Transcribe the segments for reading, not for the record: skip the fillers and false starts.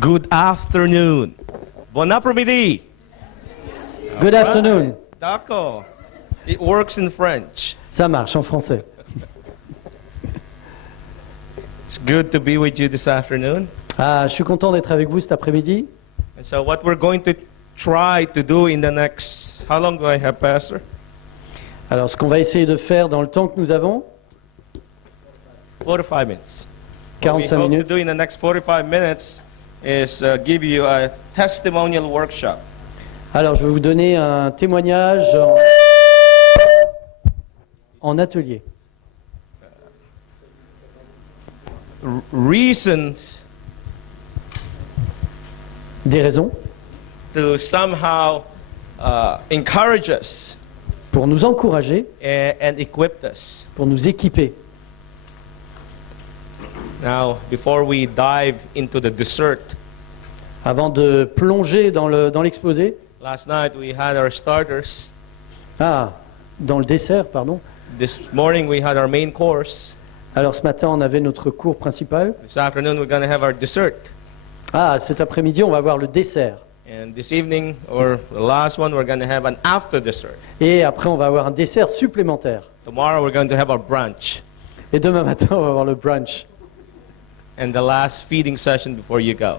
Good afternoon. Bon après-midi. Good afternoon. D'accord. It works in French. Ça marche en français. It's good to be with you this afternoon. Ah, je suis content d'être avec vous cet après-midi. And so what we're going to try to do in the next, how long do I have, Pastor? Alors, ce qu'on va essayer de faire dans le temps que nous avons, 45 minutes. What 45 we hope minutes. to do in the next 45 minutes is give you a testimonial workshop. Alors, je vais vous donner un témoignage en atelier. Reasons Des raisons to somehow encourage us pour nous encourager, and equip us. pour nous équiper. Now, before we dive into the dessert, Avant de plonger dans l'exposé, last night we had our starters. dans le dessert, pardon. This morning we had our main course. Alors, ce matin, on avait notre cours principal. This afternoon we're going to have our dessert. Cet après-midi, on va voir le dessert. And this evening, or the last one, we're going to have an after dessert. Et après, on va avoir un dessert supplémentaire. Tomorrow we're going to have our brunch. Et demain matin, on va avoir le brunch. And the last feeding session before you go.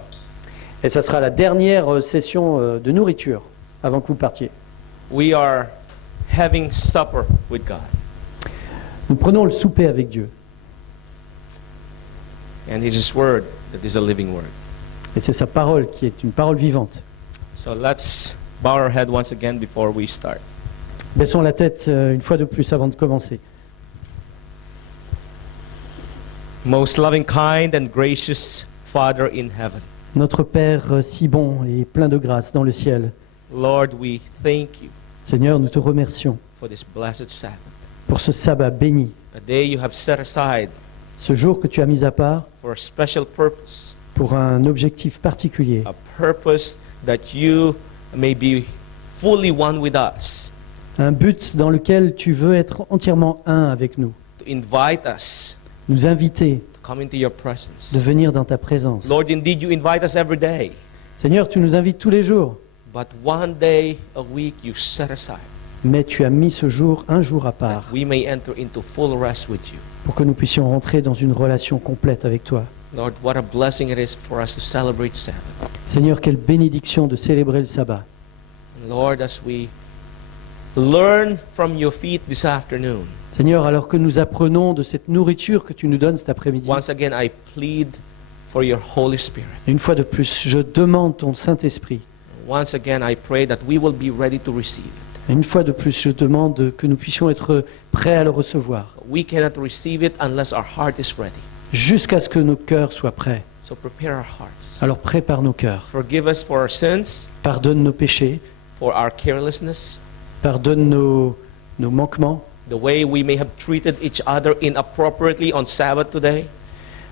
Et ça sera la dernière session de nourriture avant que vous partiez. We are having supper with God. Nous prenons le souper avec Dieu. And it's His word that is a living word. Et c'est sa parole qui est une parole vivante. So let's bow our head once again before we start. Baissons la tête une fois de plus avant de commencer. Most loving, kind, and gracious Father in heaven, Notre Père si bon et plein de grâce dans le ciel. Lord, we thank you Seigneur, nous te remercions for this blessed Sabbath, pour ce sabbat béni, a day you have set aside ce jour que tu as mis à part for a special purpose, pour un objectif particulier, a purpose that you may be fully one with us, un but dans lequel tu veux être entièrement un avec nous, to invite us nous inviter to come into your de presence. venir dans ta présence. Lord, indeed you invite us every day, Seigneur, tu nous invites tous les jours, but one day a week you set aside mais tu as mis ce jour, un jour à part, that we may enter into full rest with you. pour que nous puissions rentrer dans une relation complète avec toi. Lord, what a blessing it is for us to celebrate Sabbath. Seigneur, quelle bénédiction de célébrer le sabbat. And Lord, as we learn from your feet this afternoon, Seigneur, alors que nous apprenons de cette nourriture que tu nous donnes cet après-midi, once again I plead for your Holy Spirit. une fois de plus, je demande ton Saint-Esprit. Once again I pray that we will be ready to receive it. Une fois de plus, je demande que nous puissions être prêts à le recevoir, We cannot receive it unless our heart is ready. jusqu'à ce que nos cœurs soient prêts. So prepare our hearts. Alors prépare nos cœurs. Forgive us for our sins, Pardonne nos péchés, for our carelessness, pardonne nos manquements, the way we may have treated each other inappropriately on Sabbath today.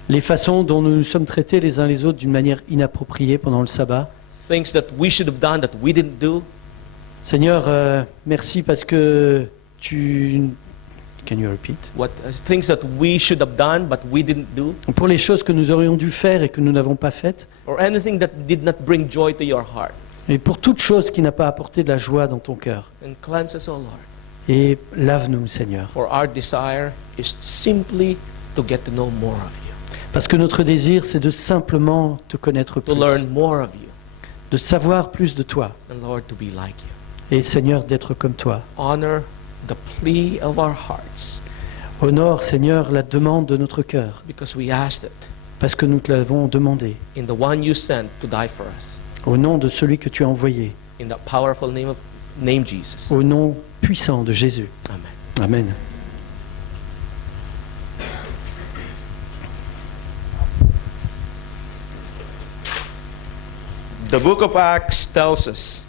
les façons dont nous nous sommes traités les uns les autres d'une manière inappropriée pendant le sabbat. Things that we should have done that we didn't do. Seigneur, merci parce que tu... Can you repeat? Things that we should have done but we didn't do. Pour les choses que nous aurions dû faire et que nous n'avons pas faites, Or anything that did not bring joy to your heart. et pour toute chose qui n'a pas apporté de la joie dans ton cœur. And cleanse us, O Lord. Et lave-nous, Seigneur. For our desire is simply to get to know more of you. Parce que notre désir, c'est de simplement te connaître To plus, learn more of you. de savoir plus de toi. And Lord, to be like you. Et Seigneur, d'être comme toi. Honor the plea of our hearts Honore, Seigneur, la demande de notre cœur, because we asked it parce que nous te l'avons demandé. in the one you sent to die for us. Au nom de celui que tu as envoyé, In the powerful name Jesus. au nom puissant de Jésus. Amen. Amen. The book of Acts tells us,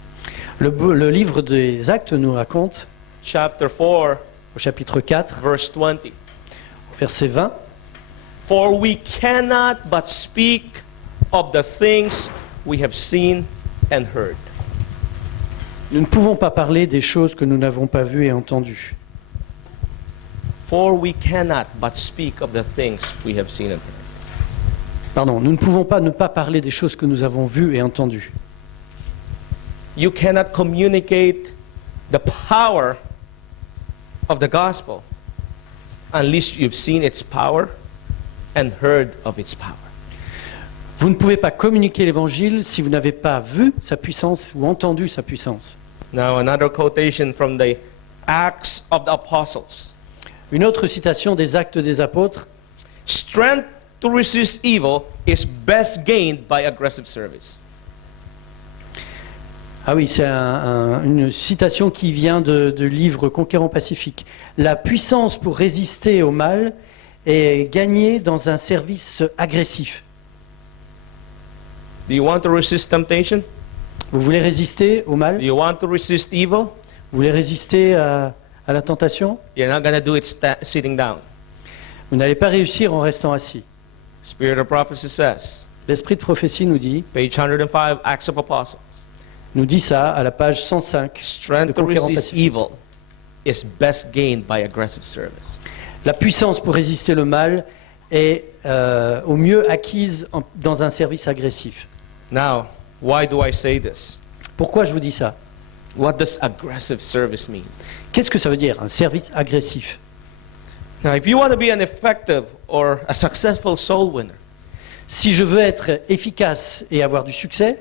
Le livre des Actes nous raconte, chapter 4, au chapitre 4, verse 20, verset 20, « For we cannot but speak of the things we have seen and heard. » nous ne pouvons pas parler des choses que nous n'avons pas vues et entendues. For we cannot but speak of the things we have seen and heard. Pardon, nous ne pouvons pas ne pas parler des choses que nous avons vues et entendues. You cannot communicate the power of the gospel unless you've seen its power and heard of its power. Vous ne pouvez pas communiquer l'évangile si vous n'avez pas vu sa puissance ou entendu sa puissance. Now, another quotation from the Acts of the Apostles. Une autre citation des Actes des Apôtres. Strength to resist evil is best gained by aggressive service. Ah oui, c'est une citation qui vient du livre Conquérant Pacifique. La puissance pour résister au mal est gagnée dans un service agressif. Do you want to resist temptation? Vous voulez résister au mal? Do you want to resist evil? Vous voulez résister à la tentation? You're not going to do it sitting down. Vous n'allez pas réussir en restant assis. Spirit of prophecy says, L'esprit de prophétie nous dit Acts of Apostles, nous dit ça à la page 105. strength to Conquérant resist Pacifique. evil is best gained by aggressive service. La puissance pour résister le mal est au mieux acquise dans un service agressif. Now, why do I say this? Pourquoi je vous dis ça? What does aggressive service mean? Qu'est-ce que ça veut dire, un service agressif? Now, if you want to be an effective or a successful soul winner, Si je veux être efficace et avoir du succès,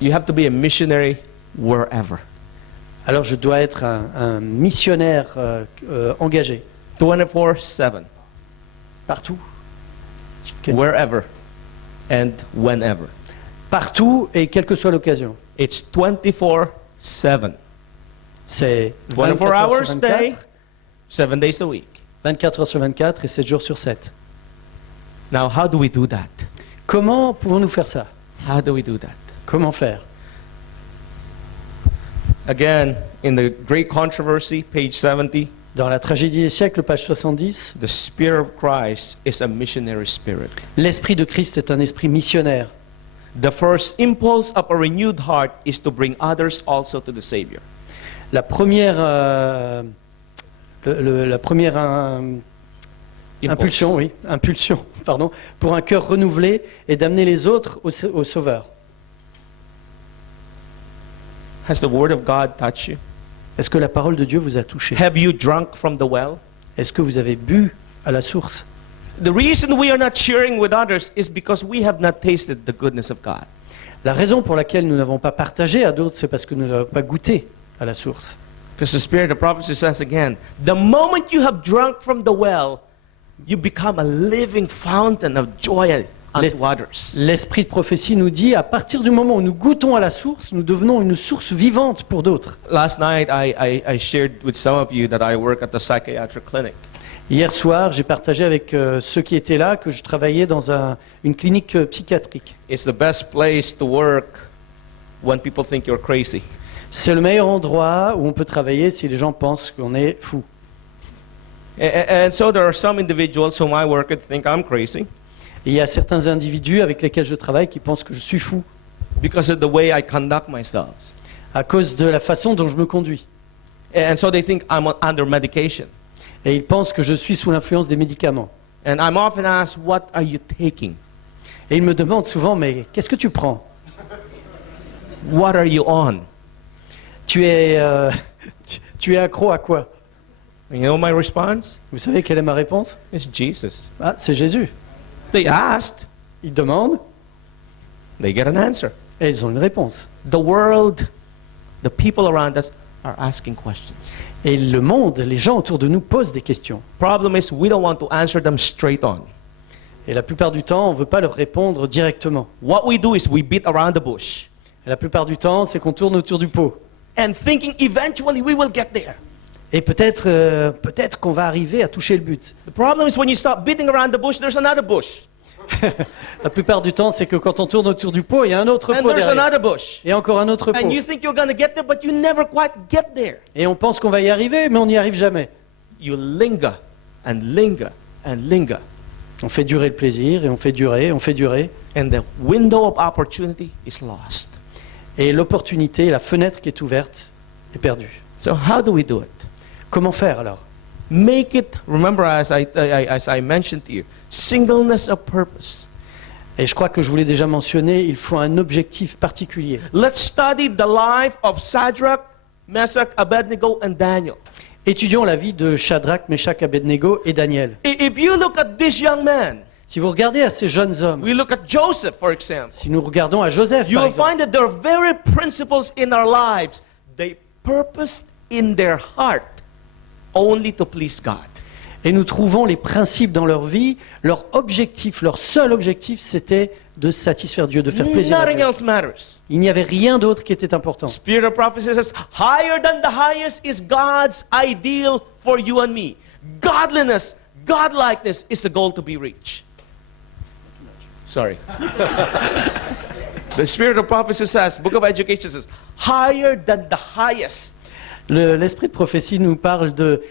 you have to be a missionary wherever. alors je dois être un missionnaire engagé, 24/7, partout. Ok. wherever and whenever. Partout et quelle que soit l'occasion. It's 24/7. C'est 24 24 heures hours sur a day, 24, 7 days a week. 24 heures sur 24 et 7 jours sur 7. Now, how do we do that? Comment pouvons-nous faire ça? How do we do that? Comment faire? Again, in the Great Controversy, page 70, Dans la tragédie des siècles, page 70, the Spirit of Christ is a missionary spirit. l'esprit de Christ est un esprit missionnaire. The first impulse of a renewed heart is to bring others also to the Savior. La première, la première impulsion, oui, impulsion, pardon, pour un cœur renouvelé est d'amener les autres au Sauveur. Has the Word of God touched you? Est-ce que la parole de Dieu vous a touché? Have you drunk from the well? Est-ce que vous avez bu à la source? The reason we are not sharing with others is because we have not tasted the goodness of God. La raison pour laquelle nous n'avons pas partagé à d'autres, c'est parce que nous n'avons pas goûté à la source. Because the Spirit of prophecy says again, the moment you have drunk from the well, you become a living fountain of joy unto others. L'esprit de prophétie nous dit, à partir du moment où nous goûtons à la source, nous devenons une source vivante pour d'autres. Last night, I shared with some of you that I work at the psychiatric clinic. Hier soir, j'ai partagé avec ceux qui étaient là que je travaillais dans une clinique psychiatrique. It's the best place to work when people think you're crazy. C'est le meilleur endroit où on peut travailler si les gens pensent qu'on est fou. And so there are some individuals whom I work with think I'm crazy Et il y a certains individus avec lesquels je travaille qui pensent que je suis fou because of the way I conduct myself. à cause de la façon dont je me conduis. And so they think I'm under medication. Et ils pensent que je suis sous l'influence des médicaments. And I'm often asked, what are you taking? Et ils me demandent souvent, mais qu'est-ce que tu prends? What are you on? Tu es accro à quoi? And you know my response? Vous savez quelle est ma réponse? It's Jesus. Ah, c'est Jésus. They asked, Ils demandent they get an answer. et ils ont une réponse. The world, the people around us are asking questions. Et le monde, les gens autour de nous posent des questions. Problem is we don't want to answer them straight on. Et la plupart du temps, on ne veut pas leur répondre directement. What we do is we beat around the bush Et la plupart du temps, c'est qu'on tourne autour du pot. and thinking eventually we will get there. Et peut-être qu'on va arriver à toucher le but. The problem is when you stop beating around the bush, there's another bush. La plupart du temps, c'est que quand on tourne autour du pot, il y a un autre And pot there's derrière. another bush. Et encore un autre pot. And you think you're going to get there, but you never quite get there. Et on pense qu'on va y arriver, mais on n'y arrive jamais. You linger and linger and linger. On fait durer le plaisir, et on fait durer, on fait durer. And the window of opportunity is lost. Et l'opportunité, la fenêtre qui est ouverte, est perdue. So how do we do it? Comment faire alors? Make it, remember as I mentioned to you, singleness of purpose. Et je crois que je vous l'ai déjà mentionné, il faut un objectif particulier. Let's study the life of Shadrach, Meshach, Abednego, and Daniel. Étudions la vie de Shadrach, Meshach, Abednego et Daniel. If you look at this young man, Si vous regardez à ces jeunes hommes, we look at Joseph, for example, si nous regardons à Joseph, you par will exemple, find that there are very principles in our lives. They purpose in their heart only to please God. et nous trouvons les principes dans leur vie, leur objectif, leur seul objectif, c'était de satisfaire Dieu, de faire plaisir à Nothing Dieu. else matters. Il n'y avait rien d'autre qui était important. Spirit of prophecy says, higher than the highest is God's ideal for you and me. Godliness, godlikeness is a goal to be reached. Sorry. The spirit of prophecy says, Book of Education says, higher than the highest. L'esprit de prophétie nous parle de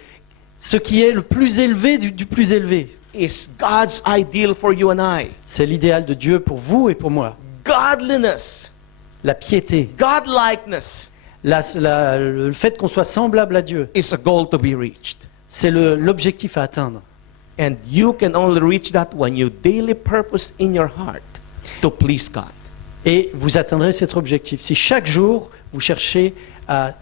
ce qui est le plus élevé du plus élevé. Is God's ideal for you and I. C'est l'idéal de Dieu pour vous et pour moi. Godliness, La piété, godlikeness le fait qu'on soit semblable à Dieu, is a goal to be reached. c'est l'objectif à atteindre. And you can only reach that when you daily purpose in your heart to please God. Et vous atteindrez cet objectif si chaque jour vous cherchez à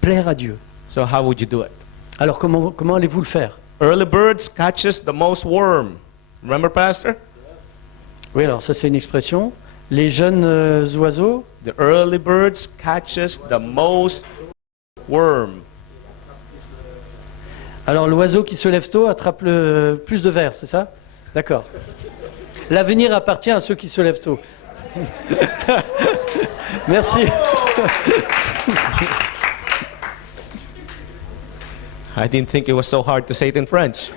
plaire à Dieu. So how would you do it? Alors comment allez-vous le faire? Early birds catches the most worm. Remember, Pastor? Oui, alors ça c'est une expression. Les jeunes oiseaux, The early birds catches the most worm. alors l'oiseau qui se lève tôt attrape le plus de vers, c'est ça? D'accord. L'avenir appartient à ceux qui se lèvent tôt. Merci. I didn't think it was so hard to say it in French.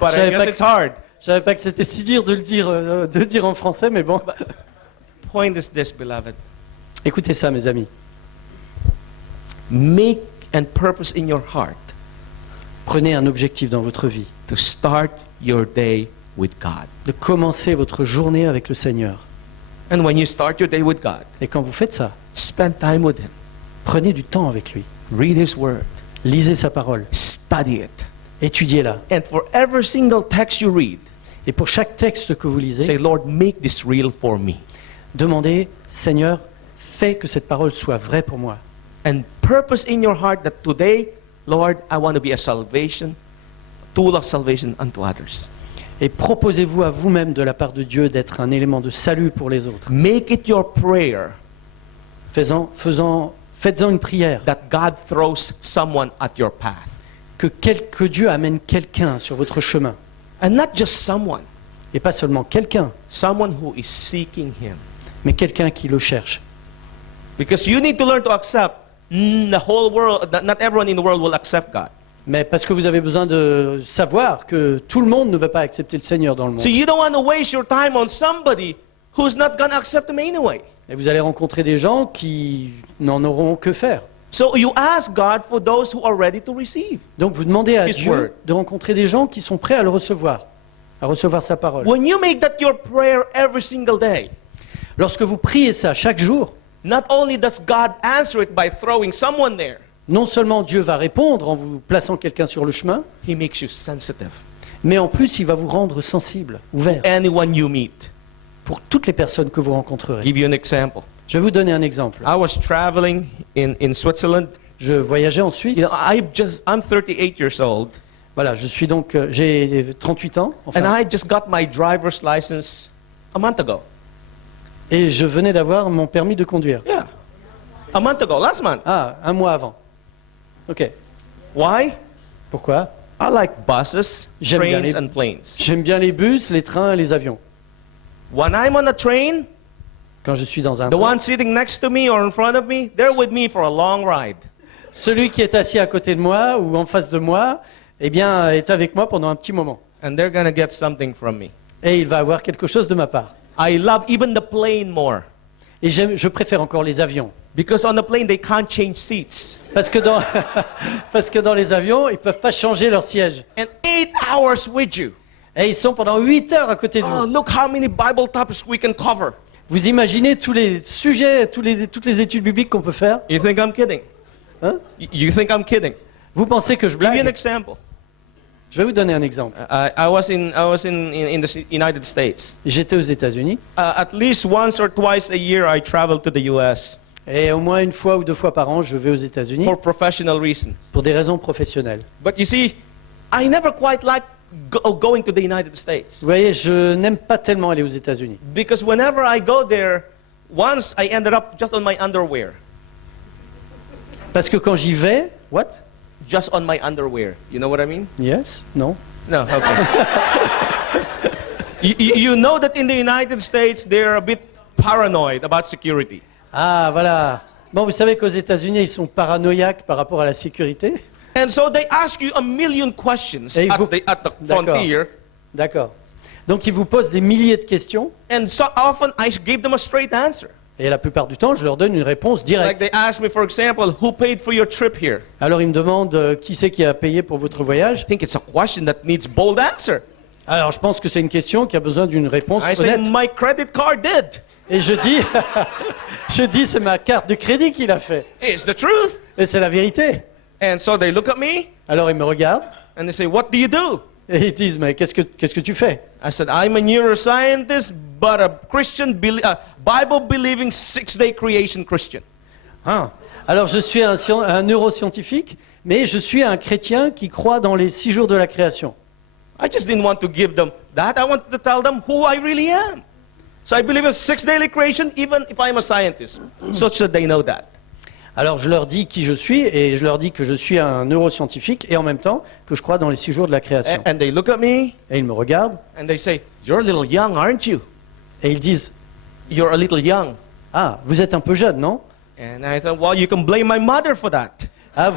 But I J'avais guess pas- it's hard. Je savais pas que c'était si dur de le dire en français, mais bon. Point is this, beloved. Écoutez ça, mes amis. Make and purpose in your heart Prenez un objectif dans votre vie, to start your day with God. de commencer votre journée avec le Seigneur. And when you start your day with God, Et quand vous faites ça, spend time with Him. prenez du temps avec lui. Read His Word. Lisez sa parole. Study it. Étudiez-la. And for every single text you read, Et pour chaque texte que vous lisez, say, Lord, make this real for me. demandez, Seigneur, fais que cette parole soit vraie pour moi. And purpose in your heart that today, Lord, I want to be a salvation, tool of salvation unto others. Et proposez-vous à vous-même de la part de Dieu d'être un élément de salut pour les autres. Make it your prayer Faites-en une prière. that God throws someone at your path. Que Dieu amène quelqu'un sur votre chemin. And not just someone, Et pas seulement quelqu'un, someone who is seeking Him. mais quelqu'un qui le cherche. Because you need to learn to accept the whole world, not everyone in the world will accept God. Mais parce que vous avez besoin de savoir que tout le monde ne va pas accepter le Seigneur dans le monde. So you don't want to waste your time on somebody who's not going to accept Him anyway. Et vous allez rencontrer des gens qui n'en auront que faire. So you ask God for those who are ready to receive. Donc vous demandez à His Dieu word. de rencontrer des gens qui sont prêts à le recevoir, à recevoir sa parole. When you make that your prayer every single day, Lorsque vous priez ça chaque jour, not only does God answer it by throwing someone there, non seulement Dieu va répondre en vous plaçant quelqu'un sur le chemin, He makes you sensitive. mais en plus il va vous rendre sensible, ouvert, Anyone you meet. pour toutes les personnes que vous rencontrerez. Give you an example. Je vais vous donner un exemple. I was traveling in Switzerland. Je voyageais en Suisse. You know, I'm 38 years old, Voilà, je suis donc, j'ai 38 ans, and enfin, I just got my driver's license a month ago. et je venais d'avoir mon permis de conduire. Yeah, a month ago, last month. Ah, un mois avant. Ok. Why? Pourquoi? I like buses, J'aime bien trains, les- and planes. J'aime bien les bus, les trains et les avions. When I'm on a train, Quand je suis dans un the train, one sitting next to me or in front of me, they're with me for a long ride. celui qui est assis à côté de moi ou en face de moi, eh bien, est avec moi pendant un petit moment. And they're gonna get something from me. Et il va avoir quelque chose de ma part. I love even the plane more. Et je préfère encore les avions. Because on the plane, they can't change seats. Parce que dans, parce que dans les avions, ils ne peuvent pas changer leur siège. And 8 hours with you. Et ils sont pendant 8 heures à côté de Oh, vous. look how many Bible topics we can cover. Vous imaginez tous les sujets, toutes les études bibliques qu'on peut faire? You think I'm kidding? Hein? You think I'm kidding? Vous pensez que je Give you an blague? example. Je vais vous donner un exemple. I was in the United States. J'étais aux États-Unis At least once or twice a year, I travel to the U.S. et au moins une fois ou deux fois par an, je vais aux États-Unis for professional reasons. pour des raisons professionnelles. But you see, I never quite liked going to the United States Vous voyez, je n'aime pas tellement aller aux États-Unis. because whenever I go there, once I ended up just on my underwear, Parce que quand j'y vais, what? just on my underwear. You know what I mean? Yes? Non? No, okay. You know that in the United States they're a bit paranoid about security. Ah, voilà. Bon, vous savez qu'aux États-Unis, ils sont paranoïaques par rapport à la sécurité. And so they ask you a million questions Et il at vous- the D'accord. frontier. D'accord. Donc, ils vous posent des milliers de questions And so often I give them a straight answer. et la plupart du temps, je leur donne une réponse Like directe. they ask me, for example, who paid for your trip here? Alors, ils me demandent qui c'est qui a payé pour votre voyage. I think it's a question that needs bold answer. Alors, je pense que c'est une question qui a besoin d'une réponse I say, honnête. my credit card did. Et je dis, je dis, c'est ma carte de crédit qu'il a fait. It's the truth. Et c'est la vérité. And so they look at me Alors, ils me regardent and they say, what do you do? et ils disent, mais qu'est-ce que tu fais? I said, I'm a neuroscientist, but a Christian, Bible-believing, six-day creation Christian. Ah. Alors, je suis un neuroscientifique, mais je suis un chrétien qui croit dans les 6 jours de la création. I just didn't want to give them that. I wanted to tell them who I really am. So I believe in six-day creation, even if I'm a scientist, so that they know that. Alors, je leur dis qui je suis et je leur dis que je suis un neuroscientifique et en même temps que je crois dans les 6 jours de la création. And they look at me Et ils me regardent and they say, you're a little young, aren't you? et ils disent, You're a little young. ah, vous êtes un peu jeune, non? And I said, well, you can blame my mother for that. Ah,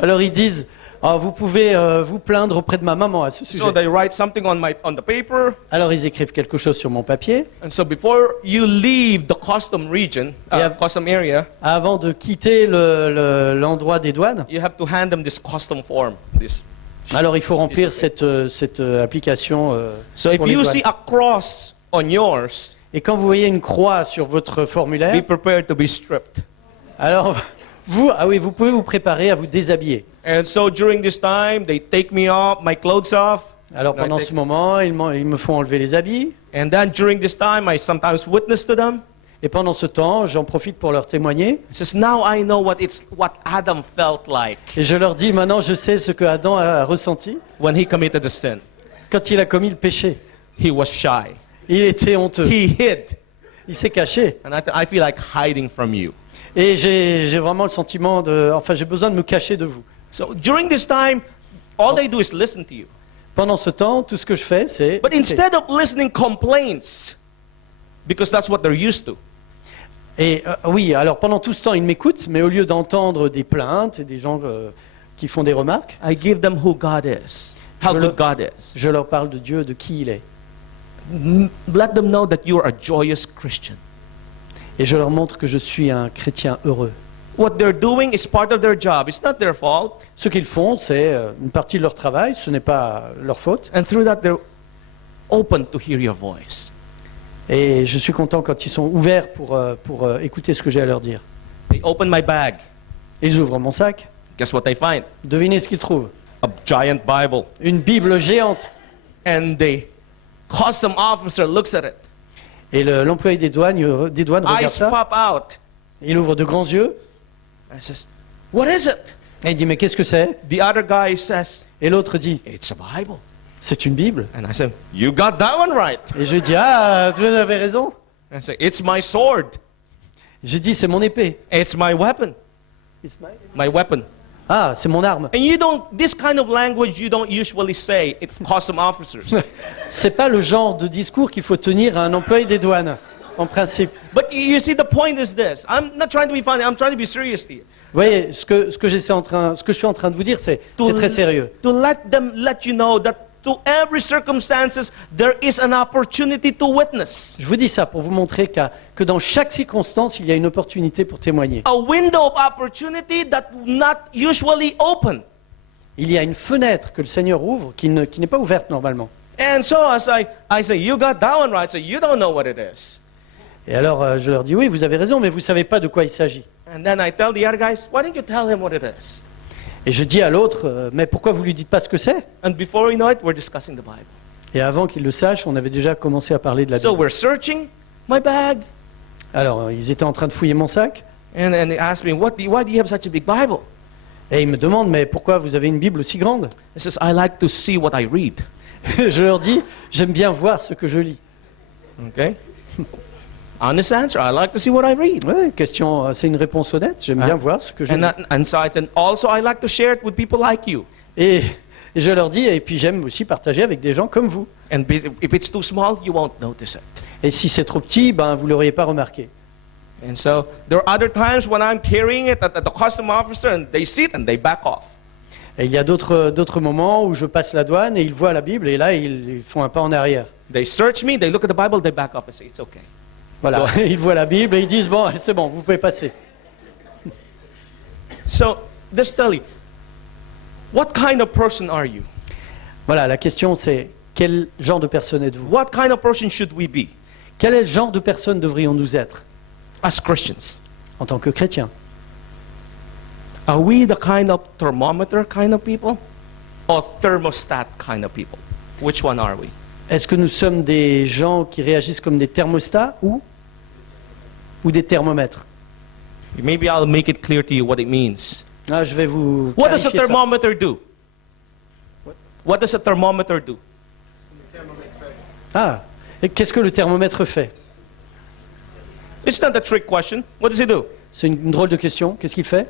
alors ils disent, ah, vous pouvez vous plaindre auprès de ma maman à ce sujet. So they write something on the paper. Alors ils écrivent quelque chose sur mon papier. And so before you leave the custom region, Yeah. custom area, Avant de quitter l'endroit des douanes, you have to hand them this custom form. This. alors il faut remplir It's cette application. So if pour les you douanes. see a cross on yours, Et quand vous voyez une croix sur votre be formulaire, prepared to be stripped. alors vous, ah oui, vous pouvez vous préparer à vous déshabiller. And so during this time, they take me off, my clothes off. Alors pendant I ce moment, ils me font enlever les habits. And then during this time, I sometimes witness to them. Et pendant ce temps, j'en profite pour leur témoigner. It says, now I know what Adam felt like Et je leur dis, maintenant je sais ce que Adam a ressenti when he committed the sin. quand il a commis le péché. He was shy. Il était honteux. He hid. Il s'est caché. And I feel like hiding from you. Et j'ai vraiment le sentiment de... Enfin, j'ai besoin de me cacher de vous. So during this time, all they do is listen to you. Pendant ce temps, tout ce que je fais, c'est... But instead of listening complaints, because that's what they're used to, Et oui, alors pendant tout ce temps, ils m'écoutent, mais au lieu d'entendre des plaintes et des gens qui font des remarques, I give them who God is, how good God is. je leur parle de Dieu, de qui il est. Let them know that you are a joyous Christian. Et je leur montre que je suis un chrétien heureux. What they're doing is part of their job. It's not their fault. Ce qu'ils font, c'est une partie de leur travail, ce n'est pas leur faute. And through that, they're open to hear your voice. Et je suis content quand ils sont ouverts pour écouter ce que j'ai à leur dire. They open my bag. Ils ouvrent mon sac. Guess what they find? Devinez ce qu'ils trouvent. A giant Bible. Une Bible géante. And the custom officer looks at it. Et l'employé des douanes regarde Eyes ça. pop out. Il ouvre de grands yeux. And says, what is it? Et il dit, mais qu'est-ce que c'est? The other guy says, Et l'autre dit, it's a Bible. c'est une Bible. And I said, you got that one right. Et je dis, ah, tu avais raison. And I say, it's my sword. Je dis, c'est mon épée. It's my weapon. My weapon. Ah, c'est mon arme. And this kind of language you don't usually say it custom officers. C'est pas le genre de discours qu'il faut tenir à un employé des douanes, en principe. But you see, the point is this. I'm not trying to be funny. I'm trying to be serious here. Vous voyez, ce que je suis en train de vous dire, c'est très sérieux. To let you know that to every circumstances, there is an opportunity to witness. Je vous dis ça pour vous montrer que dans chaque circonstance, il y a une opportunité pour témoigner. A window of opportunity that not usually open. Il y a une fenêtre que le Seigneur ouvre qui n'est pas ouverte normalement. And so as I say, you got that one right. I say, you don't know what it is. Et alors, je leur dis, oui, vous avez raison, mais vous ne savez pas de quoi il s'agit. And then I tell the other guys, why don't you tell him what it is? Et je dis à l'autre, mais pourquoi vous lui dites pas ce que c'est? And before we know it, we're discussing the Bible. Et avant qu'il le sache, on avait déjà commencé à parler de la So Bible. we're searching my bag. Alors, ils étaient en train de fouiller mon sac, And they asked me, why do you have such a big Bible? et ils me demandent, mais pourquoi vous avez une Bible aussi grande? I says, I like to see what I read. Je leur dis, j'aime bien voir ce que je lis. Okay? Honest answer, I like to see what I read. Ouais, question, c'est une réponse honnête, j'aime bien voir ce que je lis. And so I said, also I like to share it with people like you. Et je leur dis, et puis j'aime aussi partager avec des gens comme vous. And if it's too small, you won't notice it. Et si c'est trop petit, ben vous l'auriez pas remarqué. And so there are other times when I'm carrying it at the custom officer and they see it and they back off. Et il y a d'autres moments où je passe la douane et ils voient la Bible et là ils font un pas en arrière. They search me, they look at the Bible, they back off and say, it's okay. Voilà, ils voient la Bible et ils disent bon, c'est bon, vous pouvez passer. So just tell you, what kind of person are you? Voilà, la question c'est quel genre de personne êtes-vous? What kind of person should we be Quel est le genre de personne devrions-nous être as Christians? en tant que chrétiens? Are we the kind of thermometer kind of people or thermostat kind of people? Which one are we? Est-ce que nous sommes des gens qui réagissent comme des thermostats ou des thermomètres? Maybe I'll make it clear to you what it means. Ah, je vais vous What does a clarifier ça. thermometer do? What does a thermometer do? Ah, et qu'est-ce que le thermomètre fait? It's not a trick question. What does it do? C'est une drôle de question. Qu'est-ce qu'il fait?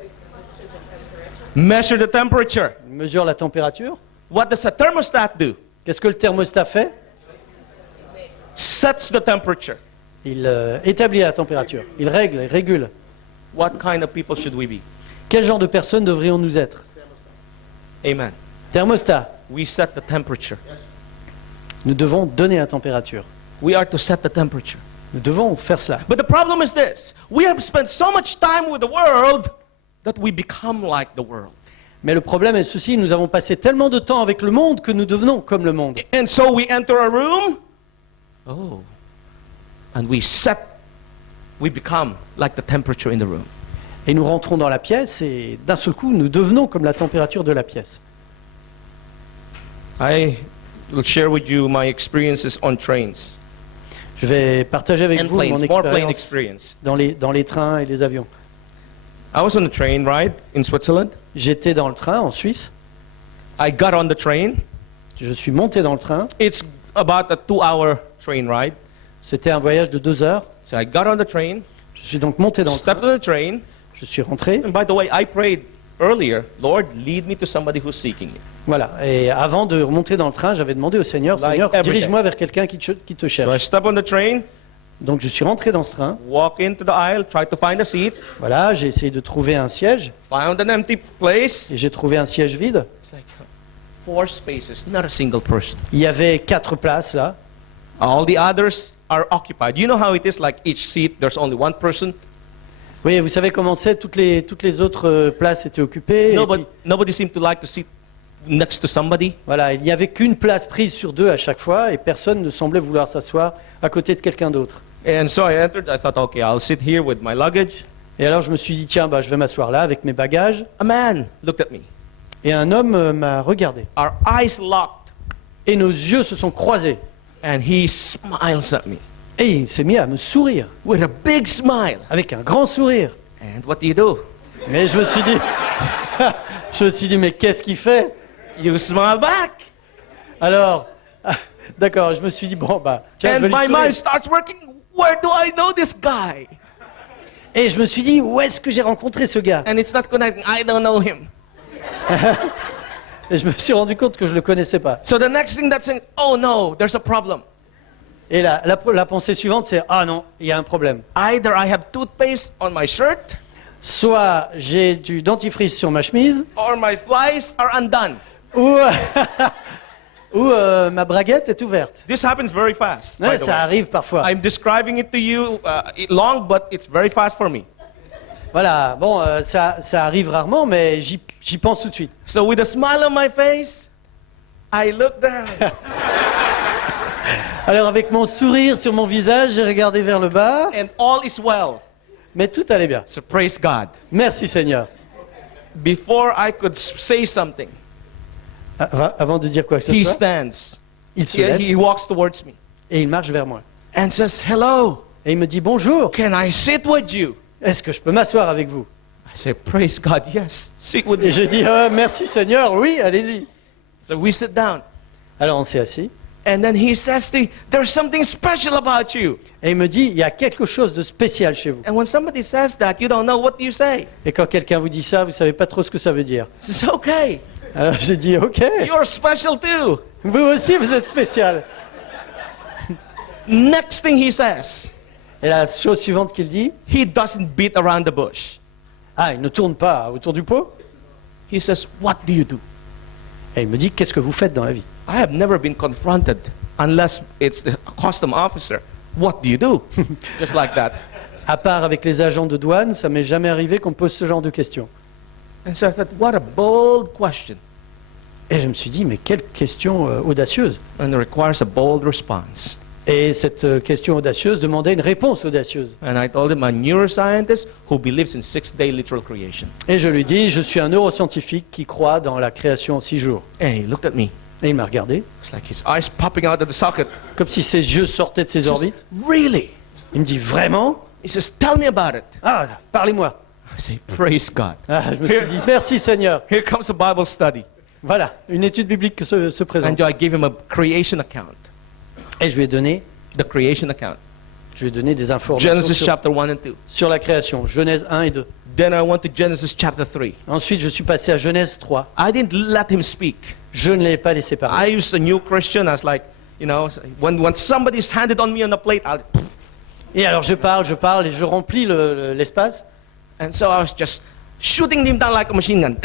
Measure the temperature. Il mesure la température. What does a thermostat do? Qu'est-ce que le thermostat fait? Sets the temperature. Il établit la température. Il règle, il régule. What kind of people should we be? Quel genre de personnes devrions-nous être? Amen. Thermostat. We set the temperature. Nous devons donner la température. We are to set the temperature. Nous devons faire cela. But the problem is this. We have spent so much time with the world that we become like the world. Mais le problème est ceci, nous avons passé tellement de temps avec le monde que nous devenons comme le monde. And so we enter a room. Oh. And we become like the temperature in the room. Et nous rentrons dans la pièce et d'un seul coup, nous devenons comme la température de la pièce. I will share with you my experiences on trains Je vais partager avec and vous mon planes, more plane expérience experience. dans les trains et les avions. I was on a train ride in Switzerland. J'étais dans le train en Suisse. I got on the train. Je suis monté dans le train. It's about a 2-hour train ride. C'était un voyage de 2 heures. So I got on the train, Je suis donc monté dans le stepped train. on the train, Je suis rentré. and by the way, I prayed earlier, Lord, lead me to somebody who's seeking you. Voilà. Et avant de remonter dans le train, j'avais demandé au Seigneur, Like Seigneur, every dirige-moi vers quelqu'un qui te So I cherche. step on the train, Donc je suis rentré dans ce train. walk into the aisle, try to find a seat, Voilà, j'ai essayé de trouver un siège. found an empty place. Et j'ai trouvé un siège vide. It's like 4 spaces, not a single person. Il y avait 4 places là. All the others are occupied. You know how it is, like each seat, there's only one person. Oui, vous savez comment c'est, toutes les autres places étaient occupées. Et puis, Nobody seemed to like to sit next to somebody. voilà, il n'y avait qu'une place prise sur 2 à chaque fois et personne ne semblait vouloir s'asseoir à côté de quelqu'un d'autre. And so I entered, I thought, okay, I'll sit here with my luggage. Et alors je me suis dit, tiens, bah, je vais m'asseoir là avec mes bagages. A man looked at me. Et un homme m'a regardé. Our eyes locked, Et nos yeux se sont croisés. and he smiles at me Et il s'est mis à me sourire, with a big smile. avec un grand sourire. And what do you do? Mais je me suis dit, mais qu'est-ce qu'il fait? You smile back. Alors, d'accord, je me suis dit, bon, bah, tiens, je And vais lui my sourire. mind starts working. Where do I know this guy? Et je me suis dit, où est-ce que j'ai rencontré ce gars? And it's not connecting. I don't know him. Et je me suis rendu compte que je le connaissais pas. So the next thing that's saying, oh no, there's a problem. Et la pensée suivante, c'est, ah non, il y a un problème. Either I have toothpaste on my shirt, Soit j'ai du dentifrice sur ma chemise, or my flies are undone. ou, ou ma braguette est ouverte. This happens very fast. Ouais, by the ça way. arrive parfois. I'm describing it to you long, but it's very fast for me. Voilà, bon, ça arrive rarement, mais j'y pense tout de suite. So with a smile on my face, I look down. Alors avec mon sourire sur mon visage, j'ai regardé vers le bas, And all is well. mais tout allait bien. So praise God. Merci Seigneur. before I could say something, Avant de dire quoi que ce he soit, stands. il se He, lève he walks towards me et il marche vers moi. and says, "Hello, Et il me dit bonjour, can I sit with you?" est-ce que je peux m'asseoir avec vous? I say, "Praise God, yes, sit with Et me." je dis merci Seigneur, oui, allez-y. So we sit down. Alors on s'est assis And then he says to me, "There's something special about you." et il me dit il y a quelque chose de spécial chez vous. And when somebody says that, you don't know what do you say. Et quand quelqu'un vous dit ça, vous savez pas trop ce que ça veut dire. It's okay. Alors j'ai dit ok, You're special too. vous aussi vous êtes spécial. Next thing he says, Et la chose suivante qu'il dit, he doesn't beat around the bush. ah il ne tourne pas autour du pot. He says, "What do you do?" Et il me dit qu'est-ce que vous faites dans la vie? I have never been confronted unless it's the custom officer. What do you do? Just like that. À part avec les agents de douane, ça m'est jamais arrivé qu'on me pose ce genre de questions. And so I thought, what a bold question. Et je me suis dit mais quelle question audacieuse. And it requires a bold response. Et cette question audacieuse demandait une réponse audacieuse. And I told him, I'm a neuroscientist who believes in 6-day literal creation. Et je lui dis, je suis un neuroscientifique qui croit dans la création en 6 jours. And he looked at me. Et il m'a regardé, It's like his eyes popping out of the socket. comme si ses yeux sortaient de ses He says, orbites. really? Il me dit, vraiment? He says, tell me about it. Ah, parlez-moi. I say, praise God. Ah, je me suis dit, merci Seigneur. Here comes a Bible study. Voilà, une étude biblique qui se présente. And I gave him a creation account. Et je lui ai donné, The creation account. des informations Genesis chapter 1 and 2. sur la création, Genèse 1 et 2. Then I went to Genesis chapter 3. Ensuite, je suis passé à Genèse 3. I didn't let him speak. Je ne l'ai pas laissé parler. I was a new Christian. I was like, you know, when somebody's handed on me on a plate, I'll... Et alors je parle et je remplis l'espace. And so I was just shooting him down like a machine gun.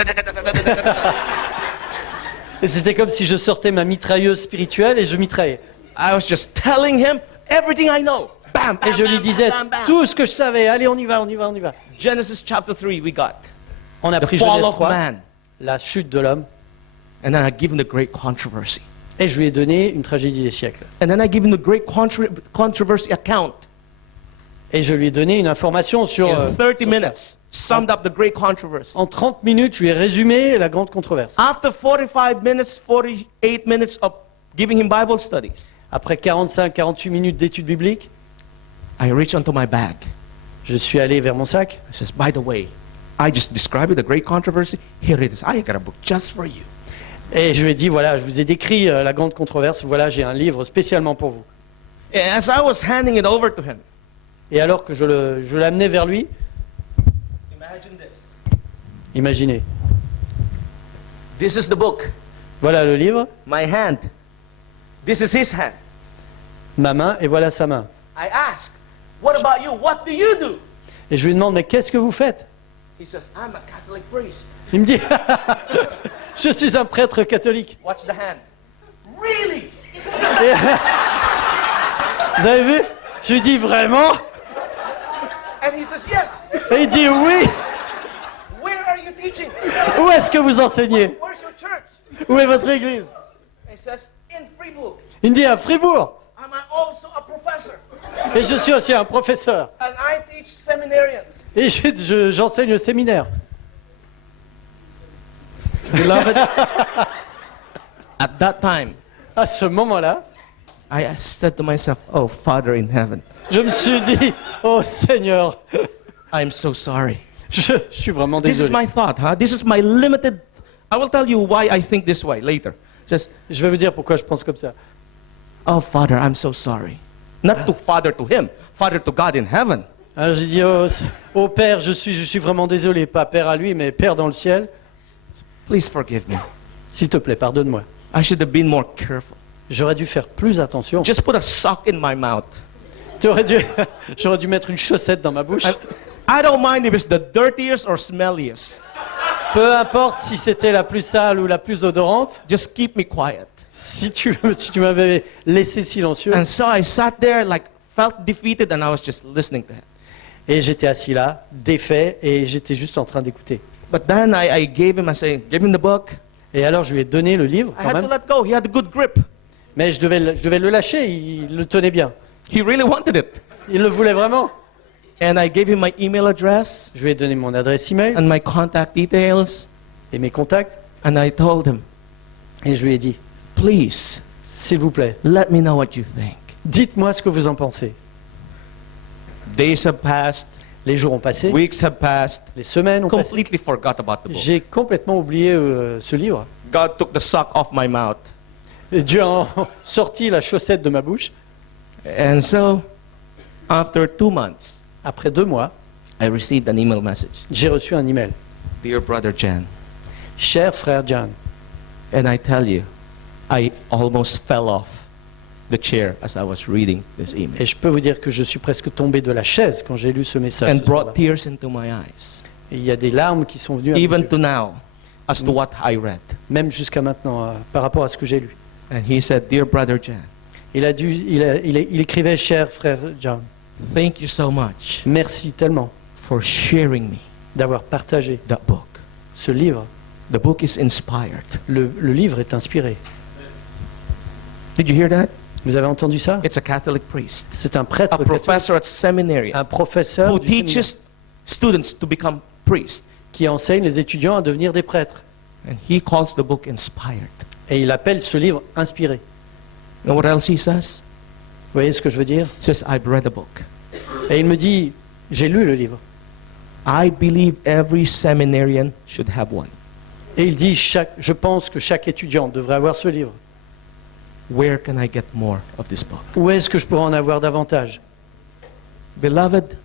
Et c'était comme si je sortais ma mitrailleuse spirituelle et je mitraillais. I was just telling him everything I know. Bam, bam, Et je lui bam, disais bam, bam, bam. tout ce que je savais. Allez, on y va, on y va, on y va. Genesis chapter 3 we got. On a The pris fall Genèse of 3, man. la chute de l'homme, And then I give him the great controversy. et je lui ai donné une tragédie des siècles. And then I give him the great controversy account. Et je lui ai donné une information sur... In 30 sur ça. minutes, summed up the great controversy. En 30 minutes, je lui ai résumé la grande controverse. After 45 minutes, 48 minutes of giving him Bible studies, Après 45-48 minutes d'études bibliques, I reach onto my bag. je suis allé vers mon sac. I says, by the way, I just described the great controversy. Here it is. I got a book just for you. Et je lui ai dit, voilà, je vous ai décrit la grande controverse. Voilà, j'ai un livre spécialement pour vous. And as I was handing it over to him, Et alors que je l'amenais vers lui, imagine this. imaginez, This is the book. voilà le livre, My hand. This is his hand. ma main, et voilà sa main. I ask, what about you? What do you do? Et je lui demande, mais qu'est-ce que vous faites? He says, I'm a Catholic priest. Il me dit, je suis un prêtre catholique. Watch the hand. Really? Et- vous avez vu? Je lui dis, vraiment? And he says, yes. Et il dit, oui. Where are you teaching? Où est-ce que vous enseignez? Where's your church? Où est votre église? He says, in Fribourg. Il me dit, à Fribourg. I'm also a professor. Et je suis aussi un professeur. And I teach seminarians. Et j'enseigne au séminaire. Beloved, at that time, À ce moment-là, I said to myself, oh, Father in heaven, je me suis dit, oh Seigneur, I'm so sorry. je suis vraiment This is désolé. my thought, huh? This is my limited. I will tell you why I think this way later. It says, Je vais vous dire pourquoi je pense comme ça. oh, Father, I'm so sorry. Not to Father to him, Father to God in heaven. Alors j'ai dit, oh Père, je suis vraiment désolé, pas Père à lui, mais Père dans le ciel, Please forgive me. s'il te plaît, pardonne-moi. I should have been more careful. J'aurais dû faire plus attention. Just put a sock in my mouth. J'aurais dû mettre une chaussette dans ma bouche. I don't mind if it's the dirtiest or smelliest. Peu importe si c'était la plus sale ou la plus odorante, Just keep me quiet. si tu m'avais laissé silencieux. And so I sat there, like, felt defeated, and I was just listening to him. Et j'étais assis là, défait, et j'étais juste en train d'écouter. But then I gave him the book. Et alors je lui ai donné le livre, I quand had to même. let go. He had a good grip. Mais je devais le lâcher, il le tenait bien. He really wanted it. Il le voulait vraiment. And I gave him my email address Je lui ai donné mon adresse email and my contact details. et mes contacts. And I told him, Et je lui ai dit, please, s'il vous plaît, let me know what you think. dites-moi ce que vous en pensez. Days have passed, Les jours ont passé, weeks have passed, les semaines ont passé. completely forgot about the book. J'ai complètement oublié ce livre. God took the sock off my mouth. Et Dieu a sorti la chaussette de ma bouche. And so, after 2 months, Après 2 mois, I received an email message. j'ai reçu un email. Dear Brother Jan, Cher frère John, and I tell you, I almost fell off the chair as I was reading this email. et je peux vous dire que je suis presque tombé de la chaise quand j'ai lu ce message. And ce soir-là. brought tears into my eyes. Et il y a des larmes qui sont venues à mes Even yeux, to now, as to what I read. même jusqu'à maintenant, par rapport à ce que j'ai lu. And he said, Dear Brother Jan, Il écrivait, cher frère John, thank you so much merci tellement for sharing me d'avoir partagé that book. ce livre. The book is inspired. Le livre est inspiré. Did you hear that? Vous avez entendu ça? It's a Catholic priest, C'est un prêtre a catholique, professor at seminary un professeur who du séminaire teaches students to become priests. qui enseigne les étudiants à devenir des prêtres. And he calls the book inspired. Et il appelle ce livre inspiré. And what else he says? Vous voyez ce que je veux dire? He says, I've read the book. Et il me dit, j'ai lu le livre. I believe every seminarian should have one. Et il dit, je pense que chaque étudiant devrait avoir ce livre. Where can I get more of this book? Où est-ce que je pourrais en avoir davantage? Beloved,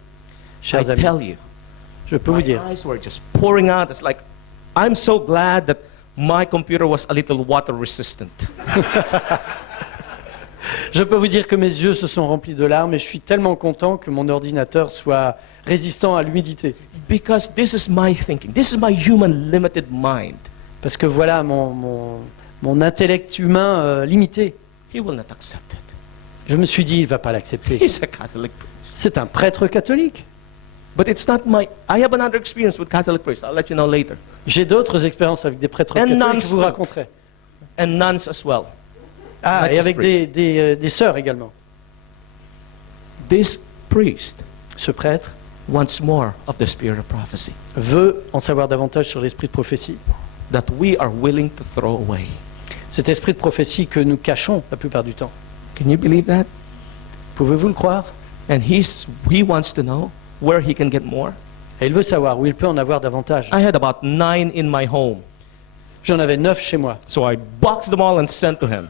Chers I amis, tell you, je peux vous my dire, eyes were just pouring out. It's like, I'm so glad that my computer was a little water resistant. je peux vous dire que mes yeux se sont remplis de larmes et je suis tellement content que mon ordinateur soit résistant à l'humidité. Because this is my thinking. This is my human limited mind. Parce que voilà mon intellect humain limité. He will not accept it. Je me suis dit, il ne va pas l'accepter. He's a Catholic priest. C'est un prêtre catholique. But it's not my, I have another experience with Catholic priests. I'll let you know later. J'ai d'autres expériences avec des prêtres And catholiques nuns que je vous too. raconterai. And nuns as well. Ah, Not et just avec priests. des sœurs également. This priest Ce prêtre wants more of the spirit of prophecy veut en savoir davantage sur l'esprit de prophétie. that we are willing to throw away. Cet esprit de prophétie que nous cachons la plupart du temps. Can you believe that? Pouvez-vous le croire? And he wants to know where he can get more. Et il veut savoir où il peut en avoir davantage. I had about 9 in my home. J'en avais 9 chez moi. So I boxed them all and sent to him.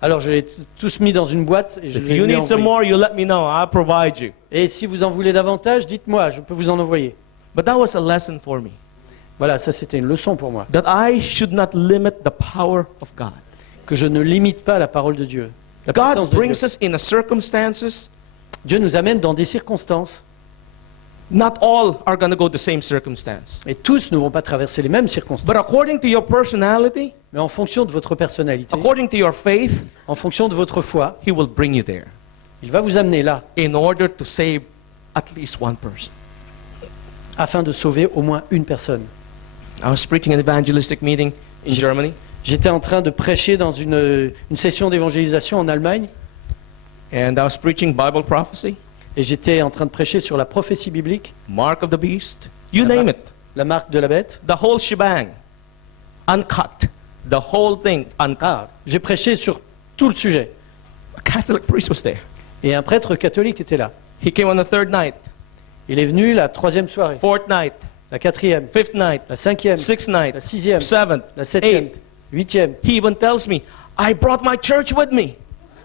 Alors je les ai tous mis dans une boîte et je If les you ai need some envoyés. more, you let me know. I'll provide you. Et si vous en voulez davantage, dites-moi, je peux vous en envoyer. But that was a lesson for me. Voilà, ça c'était une leçon pour moi. That I should not limit the power of God. Que je ne limite pas la parole de Dieu. La puissance God de brings Dieu. us in a circumstances. Dieu nous amène dans des circonstances. Not all are going to go the same circumstance. Et tous ne vont pas traverser les mêmes circonstances. But according to your personality, Mais en fonction de votre personnalité, according to your faith, en fonction de votre foi, He will bring you there il va vous amener là in order to save at least one person. afin de sauver au moins une personne. I was preaching an evangelistic meeting in Germany, J'étais en train de prêcher dans une session d'évangélisation en Allemagne and I was preaching Bible prophecy, et j'étais en train de prêcher sur la prophétie biblique, mark of the beast, you La name marque. it, la marque de la bête. the whole shebang, uncut, the whole thing uncut. Ah, j'ai prêché sur tout le sujet. A Catholic priest was there. Et un prêtre catholique était là. He came on the third night, Il est venu la 3e soirée, fourth night, la 4e, fifth night, la 5e, sixth la night, 6e, seventh, la 7e, eighth. 8e. He even tells me, I brought my church with me.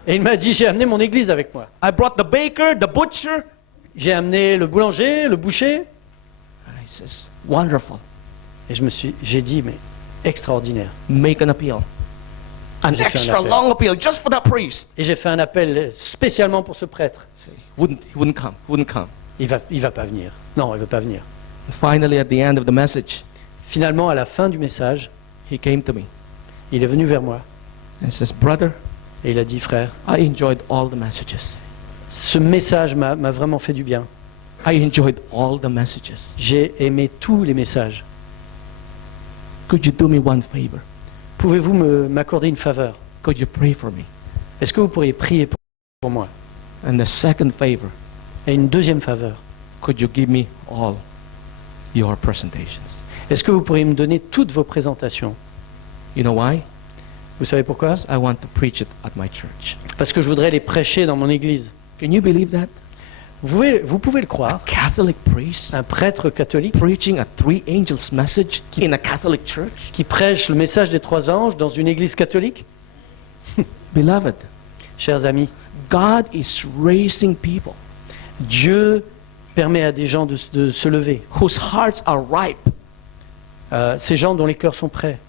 Et il m'a dit, j'ai amené mon église avec moi. I brought the baker, the butcher. J'ai amené le boulanger, le boucher. And he says, wonderful. Et j'ai dit, mais extraordinaire. Make an appeal. An J'ai fait un extra appel. long appeal just for that priest. Et j'ai fait un appel spécialement pour ce prêtre. Say, he wouldn't come. Il va pas venir. Non, il veut pas venir. And finally, at the end of the message, Finalement, à la fin du message, he came to me il est venu vers moi and says, brother, et il a dit, frère, I enjoyed all the messages. ce message m'a vraiment fait du bien. I enjoyed all the messages. J'ai aimé tous les messages. Could you do me one favor? Pouvez-vous m'accorder une faveur? Could you pray for me? Est-ce que vous pourriez prier pour moi? And the second favor, Et une deuxième faveur. could you give me all your presentations? Est-ce que vous pourriez me donner toutes vos présentations? You know why? Vous savez pourquoi? Because I want to preach it at my church. Parce que je voudrais les prêcher dans mon église. Can you believe that? Vous pouvez le A croire. Catholic priest Un prêtre catholique preaching a three angels message in a Catholic church? qui prêche le message des trois anges dans une église catholique? Beloved, Chers amis, God is raising people Dieu permet à des gens de se lever. whose hearts are ripe. Ces gens dont les cœurs sont prêts.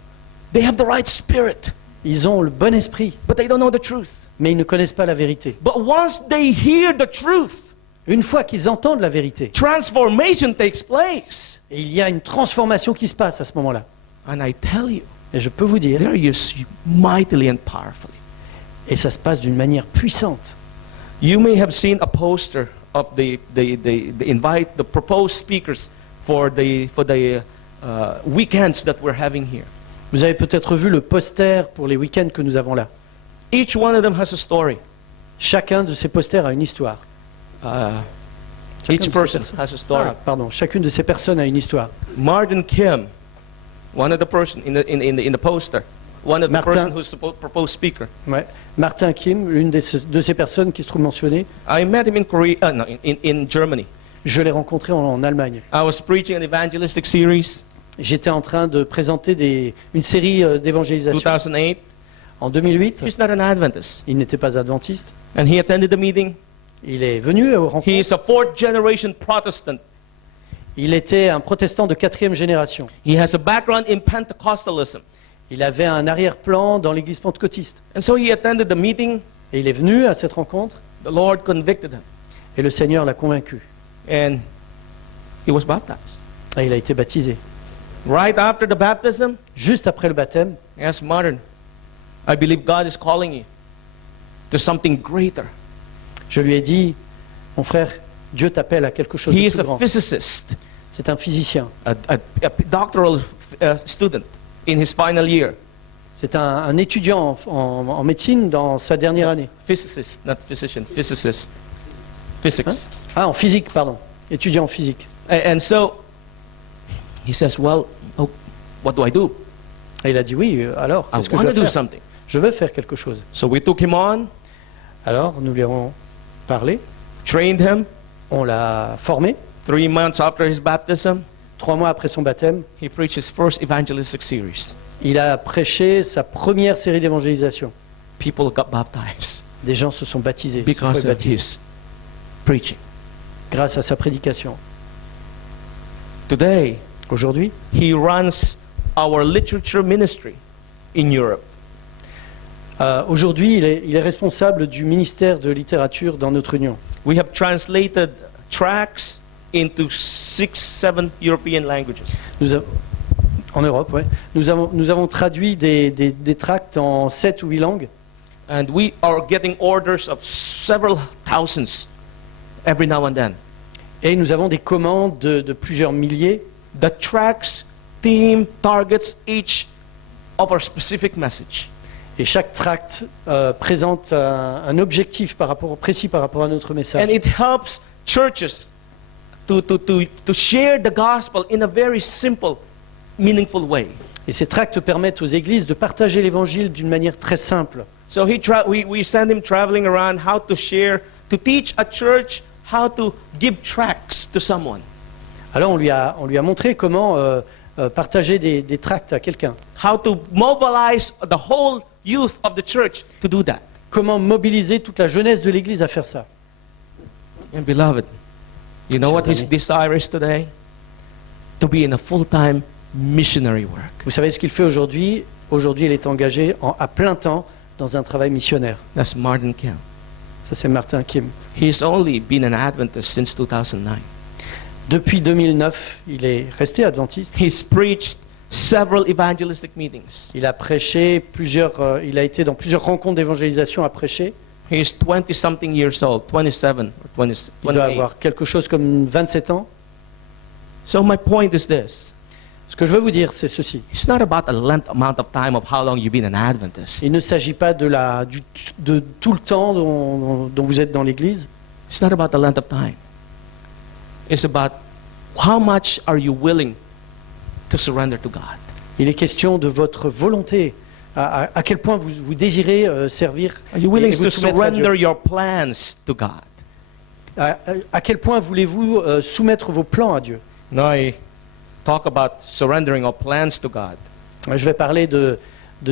They have the right spirit, Ils ont le bon esprit, but they don't know the truth. mais ils ne connaissent pas la vérité. But once they hear the truth, Une fois qu'ils entendent la vérité, transformation takes place. et il y a une transformation qui se passe à ce moment-là. And I tell you, Et je peux vous dire, they're used mightily and powerfully. et ça se passe d'une manière puissante. You may have seen a poster of the proposed speakers for the weekends that we're having here. Vous avez peut-être vu le poster pour les week-ends que nous avons là. Each one of them has a story. Chacun de ces posters a une histoire. Uh, Chacun each de ces person personnes- has a story. Ah, pardon. Chacune de ces personnes a une histoire. Martin Kim, one of the person in the poster, one of the Martin. person who's supposed proposed speaker. Ouais. Martin Kim, l'une de ces personnes qui se trouve mentionnée, I met him in Korea, no, in Germany. je l'ai rencontré en Allemagne. I was preaching an evangelistic series, J'étais en train de présenter une série d'évangélisation 2008. en 2008. He's not an Adventist, Il n'était pas adventiste. and he attended the meeting. Il est venu au rencontre. He is a fourth generation Protestant. Il était un protestant de 4e génération. He has a background in Pentecostalism, Il avait un arrière-plan dans l'église pentecôtiste. and so he attended the meeting. Et il est venu à cette rencontre The Lord convicted him, et le Seigneur l'a convaincu. and he was baptized. Et il a été baptisé. Right after the baptism, Juste après le baptême, he asked Martin, I believe God is calling you to something greater. je lui ai dit, mon frère, Dieu t'appelle à quelque chose He de is plus a grand. physicist, C'est un physicien. a doctoral student in his final year. C'est un étudiant en médecine dans sa dernière année. Physicist, not physician, physicist. Physics. Ah, en physique, pardon. Étudiant en physique. And so he says, well, what do I do? Et il a dit, oui, alors, I qu'est-ce que je want to vais do faire? something. Je veux faire quelque chose. So we took him on, Alors, nous lui avons parlé. trained him. On l'a formé. 3 months after his baptism, 3 mois après son baptême, he preached his first evangelistic series. il a prêché sa première série d'évangélisation. People got baptized Des gens se sont baptisés, se because sont of baptisés his preaching. grâce à sa prédication. Today, Aujourd'hui, he runs our literature ministry in Europe. aujourd'hui, il est responsable du ministère de littérature dans notre union. We have translated tracts into 6, 7 European languages. En Europe, ouais. Nous avons traduit des tracts en 7 ou 8 langues. And we are getting orders of several thousands every now and then. Et nous avons des commandes de plusieurs milliers. The tracts, theme, targets each of our specific message. Et chaque tract présente un objectif précis par rapport à notre And message. it helps churches to share the gospel in a very simple, meaningful way. Et ces tracts permettent aux églises de partager l'évangile d'une manière très simple. So we send him traveling around how to share, to teach a church how to give tracts to someone. Alors on lui a montré comment partager des tracts à quelqu'un. How to mobilize the whole youth of the church to do that. Comment mobiliser toute la jeunesse de l'église à faire ça. And beloved, you know what Chers his amis. desire is today? To be in a full-time missionary work. Vous savez ce qu'il fait aujourd'hui? Aujourd'hui, il est engagé à plein temps dans un travail missionnaire. That's Martin Kim. Ça, c'est Martin Kim. He's only been an Adventist since 2009. Depuis 2009, il est resté adventiste. He's preached several evangelistic meetings. Il a prêché il a été dans plusieurs rencontres d'évangélisation à prêcher. He's 20-something years old, 27 or 20, Il doit 28. avoir quelque chose comme 27 ans. So my point is this. Ce que je veux vous dire, c'est ceci. It's not about a length amount of time of how long you've been an Adventist. Il ne s'agit pas de tout le temps dont vous êtes dans l'église. It's not about the length of time. It's about how much are you willing to surrender to God. Il est question de votre volonté, à quel point vous désirez servir Are you et willing vous to soumettre à Dieu. surrender your plans to God? À quel point voulez-vous soumettre vos plans à Dieu? Now I talk about surrendering our plans to God. Je vais parler de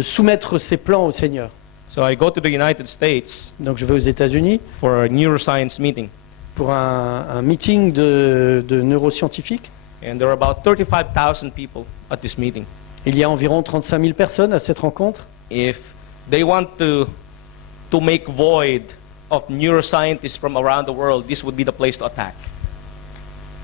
soumettre ses plans au Seigneur. So I go to the United States Donc je vais aux États-Unis for a neuroscience meeting, pour un meeting de neuroscientifiques. and there are about 35,000 people at this meeting. Il y a environ 35 000 personnes à cette rencontre. If they want to make void of neuroscientists from around the world, this would be the place to attack,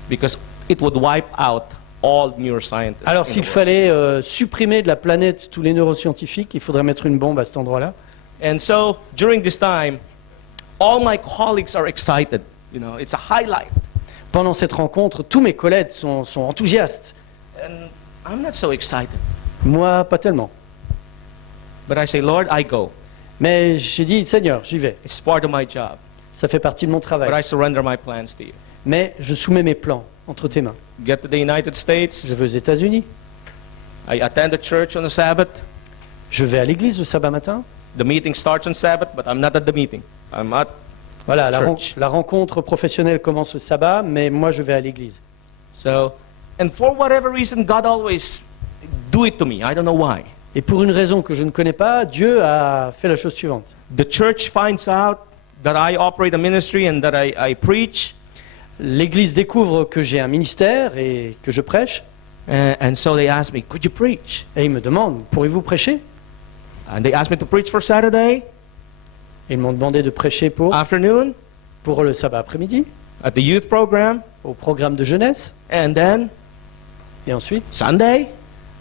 because it would wipe out all neuroscientists. Alors in the s'il world. fallait supprimer de la planète tous les neuroscientifiques, il faudrait mettre une bombe à cet endroit-là. And so during this time, all my colleagues are excited. You know, it's a highlight. Pendant cette rencontre, tous mes collègues sont enthousiastes. And I'm not so excited. Moi, pas tellement. But I say, Lord, I go. Mais j'ai dit, Seigneur, j'y vais. It's part of my job. Ça fait partie de mon But travail. I surrender my plans to you. Mais je soumets mes plans entre tes mains. Get to the United Je States. vais aux États-Unis. I attend the church on the Sabbath. Je vais à l'église le sabbat matin. The meeting starts on Sabbath, but I'm not at the meeting. I'm at Voilà, Church. la rencontre professionnelle commence le sabbat, mais moi je vais à l'église. so, and for whatever reason, God always do it to me. I don't know why. Et pour une raison que je ne connais pas, Dieu a fait la chose suivante. The church finds out that I operate a ministry and that I preach, L'église découvre que j'ai un ministère et que je prêche, and so they ask me, could you preach? et ils me demandent, pourriez-vous prêcher? And they asked me to preach for Saturday Ils m'ont demandé de prêcher afternoon pour le sabbat après-midi, at the youth program, au programme de jeunesse, and then et ensuite Sunday,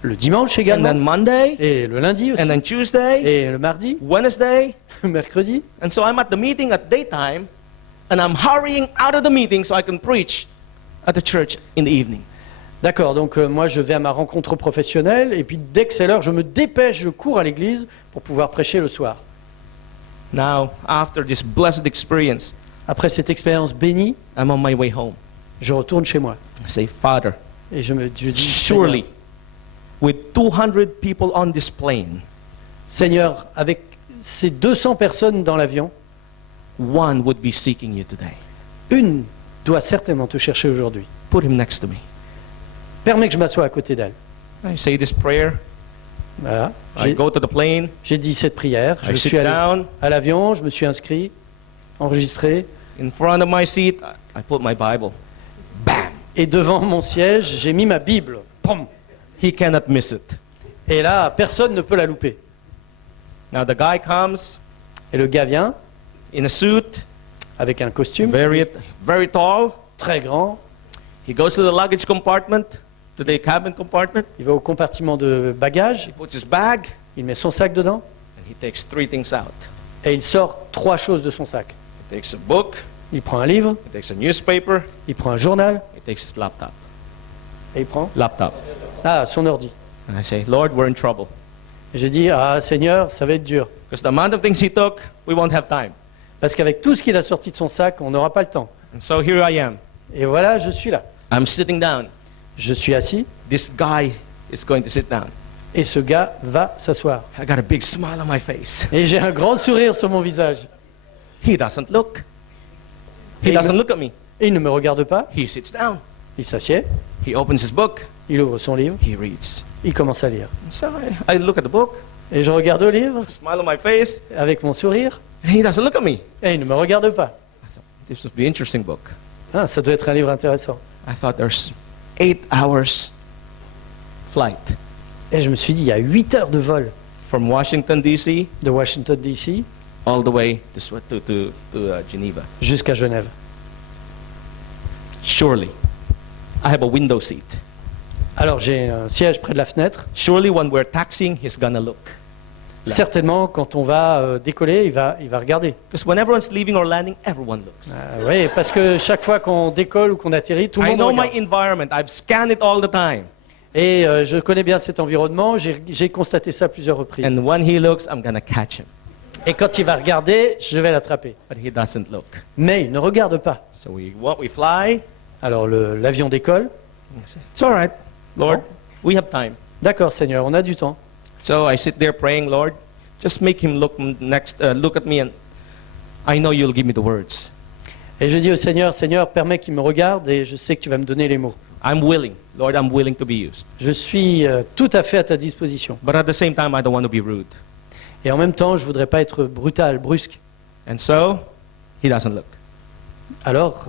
le dimanche and également, then Monday, et le lundi aussi, and then Tuesday, et le mardi, Wednesday. mercredi. And so I'm at the meeting at daytime, and I'm hurrying out of the meeting so I can preach at the church in the evening. D'accord, donc moi je vais à ma rencontre professionnelle, et puis dès que c'est l'heure, je me dépêche, je cours à l'église pour pouvoir prêcher le soir. Now, after this blessed experience, Après cette expérience bénie, I'm on my way home. je retourne chez moi. I say, Father, Et je dis, surely, with 200 people on this plane, Seigneur, avec ces 200 personnes dans l'avion, one would be seeking you today. une doit certainement te chercher aujourd'hui. Put him next to me. Permets que je m'assoie à côté d'elle. I say this prayer. Voilà. I go to the plane. J'ai dit cette prière, I je sit suis allé down. à l'avion, je me suis inscrit, enregistré, In front of my seat, I put my Bible. Bam! et devant mon siège, j'ai mis ma Bible. Pom. He cannot miss it. Et là, personne ne peut la louper. Now the guy comes Et le gars vient in a suit, avec un costume very tall. très grand, He goes to the luggage compartment, to the cabin compartment. il va au compartiment de bagages, He puts his bag, il met son sac dedans, and he takes three things out. et il sort 3 choses de son sac. He takes a book, Il prend un livre, he takes a newspaper, il prend un journal, he takes his laptop. et il prend son ordi. And I say, Lord, we're in trouble. Et j'ai dit, ah Seigneur, ça va être dur. Because the amount of things he took, we won't have time. Parce qu'avec tout ce qu'il a sorti de son sac, on n'aura pas le temps. And so here I am. Et voilà, je suis là. I'm sitting down. Je suis assis, This guy is going to sit down. et ce gars va s'asseoir. I got a big smile on my face. Et j'ai un grand sourire sur mon visage. He doesn't look. He Et doesn't look at me. Et il ne me regarde pas, He sits down. il s'assied, He opens his book. il ouvre son livre, He reads. il commence à lire. And so I look at the book, Et je regarde le livre, smile on my face, avec mon sourire, and he doesn't look at me. et il ne me regarde pas. This would be an interesting book. Ah, ça doit être un livre intéressant. I thought there's 8 hours flight Et je me suis dit, il y a 8 heures de vol from Washington, D.C. de Washington DC all the way to Geneva. jusqu'à Genève. Surely, I have a window seat. Alors j'ai un siège près de la fenêtre. Surely when we're taxiing, he's gonna look. Là. Certainement, quand on va décoller, il va regarder. Because when everyone's leaving or landing, everyone looks. Oui, parce que chaque fois qu'on décolle ou qu'on atterrit, tout le I monde know my regarde. environment. I've scanned it all the time. Et je connais bien cet environnement, j'ai constaté ça à plusieurs reprises. And when he looks, I'm gonna catch him. Et quand il va regarder, je vais l'attraper. But he doesn't look. Mais il ne regarde pas. So we fly. Alors l'avion décolle. It's all right, Lord. We have time. D'accord, Seigneur, on a du temps. So I sit there praying, Lord, just make him look look at me, and I know you'll give me the words. Et je dis au Seigneur, Seigneur, permets qu'il me regarde et je sais que tu vas me donner les mots. I'm willing, Lord. I'm willing to be used. Je suis tout à fait à ta disposition. But at the same time, I don't want to be rude. Et en même temps, je voudrais pas être brutal, brusque. And so, he doesn't look. Alors,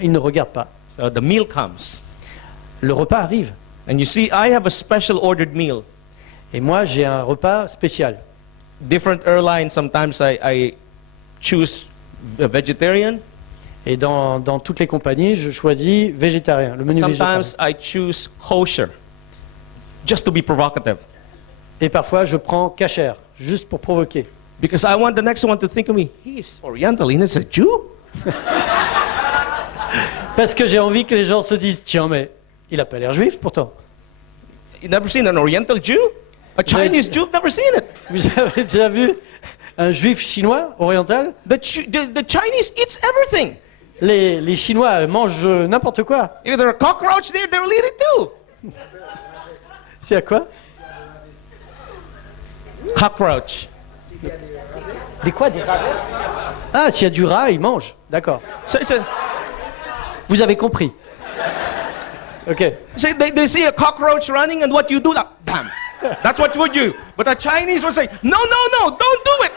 il ne regarde pas. So the meal comes, Le repas arrive. and you see, I have a special ordered meal. Et moi, j'ai un repas spécial. Different airlines. Sometimes I choose a vegetarian. Et dans toutes les compagnies, je choisis végétarien, le menu végétarien. Sometimes I choose kosher, just to be provocative, Et parfois, je prends kasher, juste pour provoquer. because I want the next one to think of me. He's Oriental, and he's a Jew. Parce que j'ai envie que les gens se disent, tiens, mais il a pas l'air juif pourtant. You never seen an Oriental Jew? A Chinese Jew? Never seen it. Vous avez déjà vu un juif chinois, oriental? The Chinese eats everything. Les Chinois mangent n'importe quoi. If there's a cockroach there, they'll eat it too. C'est à quoi? Cockroach. Des quoi? Des rats? Ah, s'il y a du rat, ils mangent. D'accord. So it's a, Vous avez compris. Ok. say they see a cockroach running, and what you do? Like, bam. That's what you would do. But the Chinese would say, no, don't do it.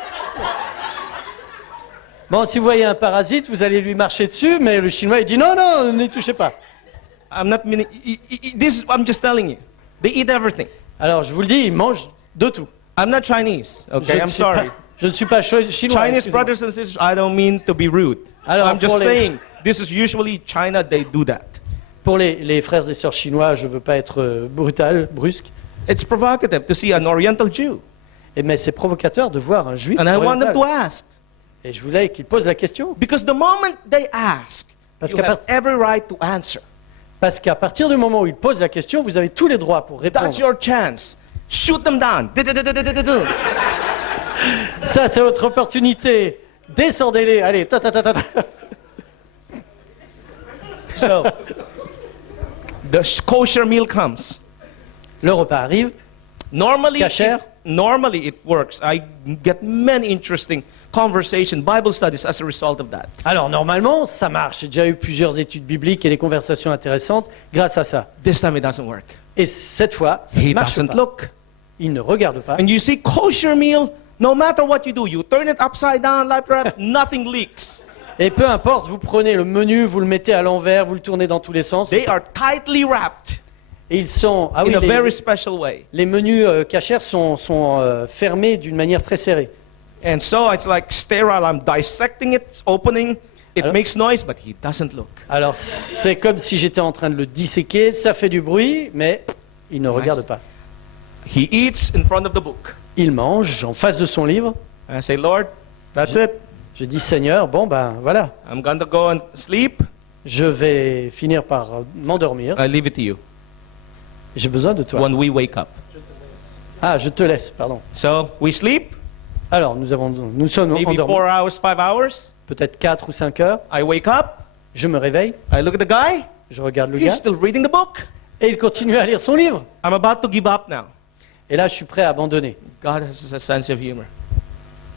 Bon, si vous voyez un parasite, vous allez lui marcher dessus, mais le Chinois, il dit non, n'y touchez pas. I'm not meaning. This. I'm just telling you. They eat everything. Alors, je vous le dis, ils mangent de tout. I'm not Chinese. Je Okay, ne I'm suis pas- sorry. je ne suis pas chinois. Chinese excusez-moi. brothers and sisters, I don't mean to be rude. Alors, I'm just pour les- saying, this is usually China, they do that. Pour les frères et sœurs chinois, je ne veux pas être brutal, brusque, It's provocative to see an Oriental Jew. mais c'est provocateur de voir un juif And I want them oriental. to ask. Et je voulais qu'ils posent la question. Because the moment they ask, Parce you qu'à have every right to answer. Parce qu'à partir du moment où ils posent la question, vous avez tous les droits pour répondre. That's your chance. Shoot them down. Ça, c'est votre opportunité. Descendez-les. Allez, ta. So, the kosher meal comes. Le repas arrive. Normally, Kasher. normally it works. I get many interesting conversation, Bible studies as a result of that. Alors, normalement, ça marche. J'ai déjà eu plusieurs études bibliques et des conversations intéressantes grâce à ça. This time it doesn't work. Et cette fois, ça He ne marche doesn't pas. look. Il ne regarde pas. And you see, kosher meal, no matter what you do, you turn it upside down like that, nothing leaks. Et peu importe, vous prenez le menu, vous le mettez à l'envers, vous le tournez dans tous les sens. They are tightly wrapped Et ils sont... Ah oui, in a very special way. les menus cachers sont fermés d'une manière très serrée. And so it's like sterile. I'm dissecting it, it's opening, it Alors- makes noise, but he doesn't look. Alors, c'est comme si j'étais en train de le disséquer. Ça fait du bruit, mais il ne regarde pas. He eats in front of the book. Il mange en face de son livre. And I say, Lord, that's it. Je dis, Seigneur, bon ben voilà, I'm going to go and sleep. je vais finir par m'endormir. I leave it to you J'ai besoin de toi. when we wake up. Ah, je te laisse, pardon. So we sleep, Alors, nous sommes maybe endormis, 4 hours, 5 hours. peut-être 4 ou 5 heures. I wake up, Je me réveille, I look at the guy, je regarde le he's gars, still reading the book. et il continue à lire son livre. I'm about to give up now. Et là, je suis prêt à abandonner. God has a sense of humor.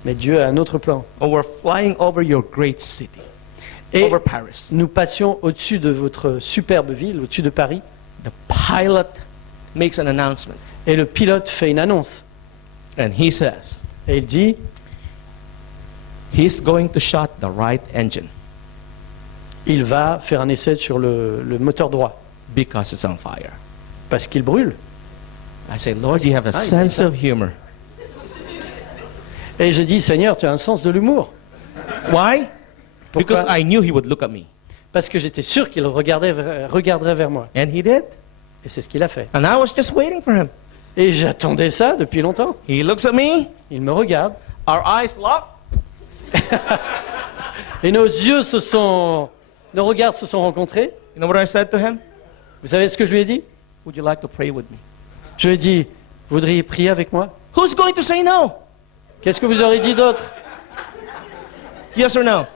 Mais Dieu a un autre plan. Oh, we're flying over your great city, Et over Paris. nous passions au-dessus de votre superbe ville, au-dessus de Paris, The pilot makes an announcement, et le pilote fait une annonce. and he says Et il dit, he's going to shut the right engine il va faire un essai sur le moteur droit, because it's on fire. parce qu'il brûle. I say, Lord, you have a Ah, il sense dit ça. of humor. Et je dis, Seigneur, tu as un sens de l'humour. Why? Pourquoi? Because I knew he would look at me. Parce que j'étais sûr qu'il regarderait vers moi. And he did. Et c'est ce qu'il a fait. And I was just waiting for him. Et j'attendais ça depuis longtemps. He looks at me, Il me regarde. our eyes lock. Et nos regards se sont rencontrés. You know what I said to him? Vous savez ce que je lui ai dit? Would you like to pray with me? Je lui ai dit, vous voudriez prier avec moi? Who's going to say no? Qu'est-ce que vous aurez dit d'autre? Yes or no?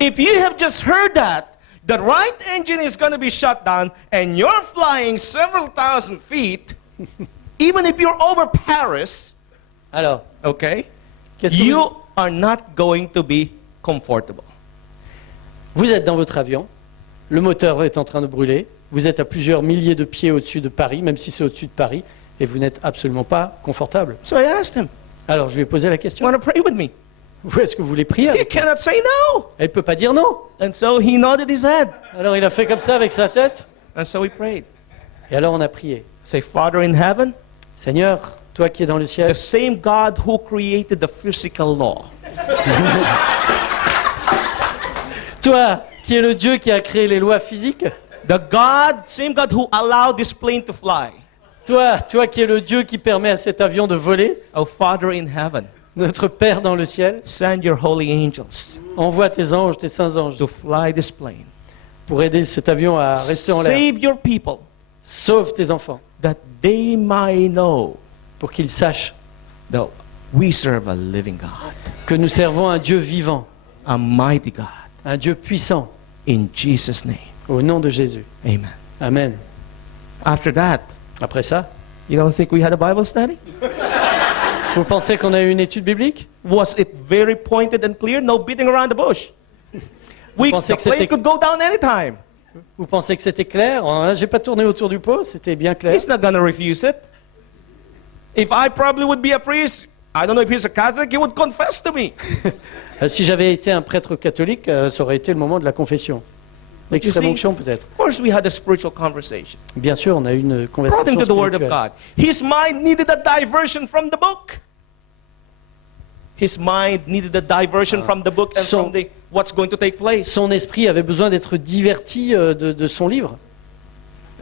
If you have just heard that, the right engine is going to be shut down, and you're flying several thousand feet, even if you're over Paris, Alors, okay, qu'est-ce que you are not going to be comfortable. vous êtes dans votre avion, le moteur est en train de brûler, vous êtes à plusieurs milliers de pieds au-dessus de Paris, même si c'est au-dessus de Paris, et vous n'êtes absolument pas confortable. So I asked him, Alors je lui ai posé la question, want to pray with me? est-ce que vous voulez prier He avec moi? cannot say no. Elle ne peut pas dire non. And so he nodded his head. Alors il a fait comme ça avec sa tête, And so we prayed. et alors on a prié. Say, Father in heaven, Seigneur, toi qui es dans le ciel, the same God who created the physical law, toi qui es le Dieu qui a créé les lois physiques, same God who allowed this plane to fly. toi qui es le Dieu qui permet à cet avion de voler, Oh, Father in heaven, notre Père dans le ciel, send your holy angels envoie tes anges, tes saints anges, to fly this plane. pour aider cet avion à rester en l'air. Save your people Sauve tes enfants, that they might know pour qu'ils sachent that we serve a living God, que nous servons un Dieu vivant, a mighty God. un Dieu puissant, In Jesus' name, au nom de Jésus. amen. Amen. After that, Après ça, you don't think we had a Bible study? vous pensez qu'on a eu une étude biblique? Was it very pointed and clear? No beating around the bush. The pensez que plane c'était- could go down anytime. Vous pensez que c'était clair? J'ai pas tourné autour du pot, c'était bien clair. He's not going to refuse it. If I probably would be a priest, I don't know if he's a Catholic, he would confess to me. Si j'avais été un prêtre catholique, ça aurait été le moment de la confession. L'extrême onction peut-être. Of course, we had a spiritual conversation. Bien sûr, on a eu une Brought him conversation to the Word of spirituelle. God. His mind needed a diversion from the book. His mind needed a diversion from the book and So- from what's going to take place. Son esprit avait besoin d'être diverti de son livre.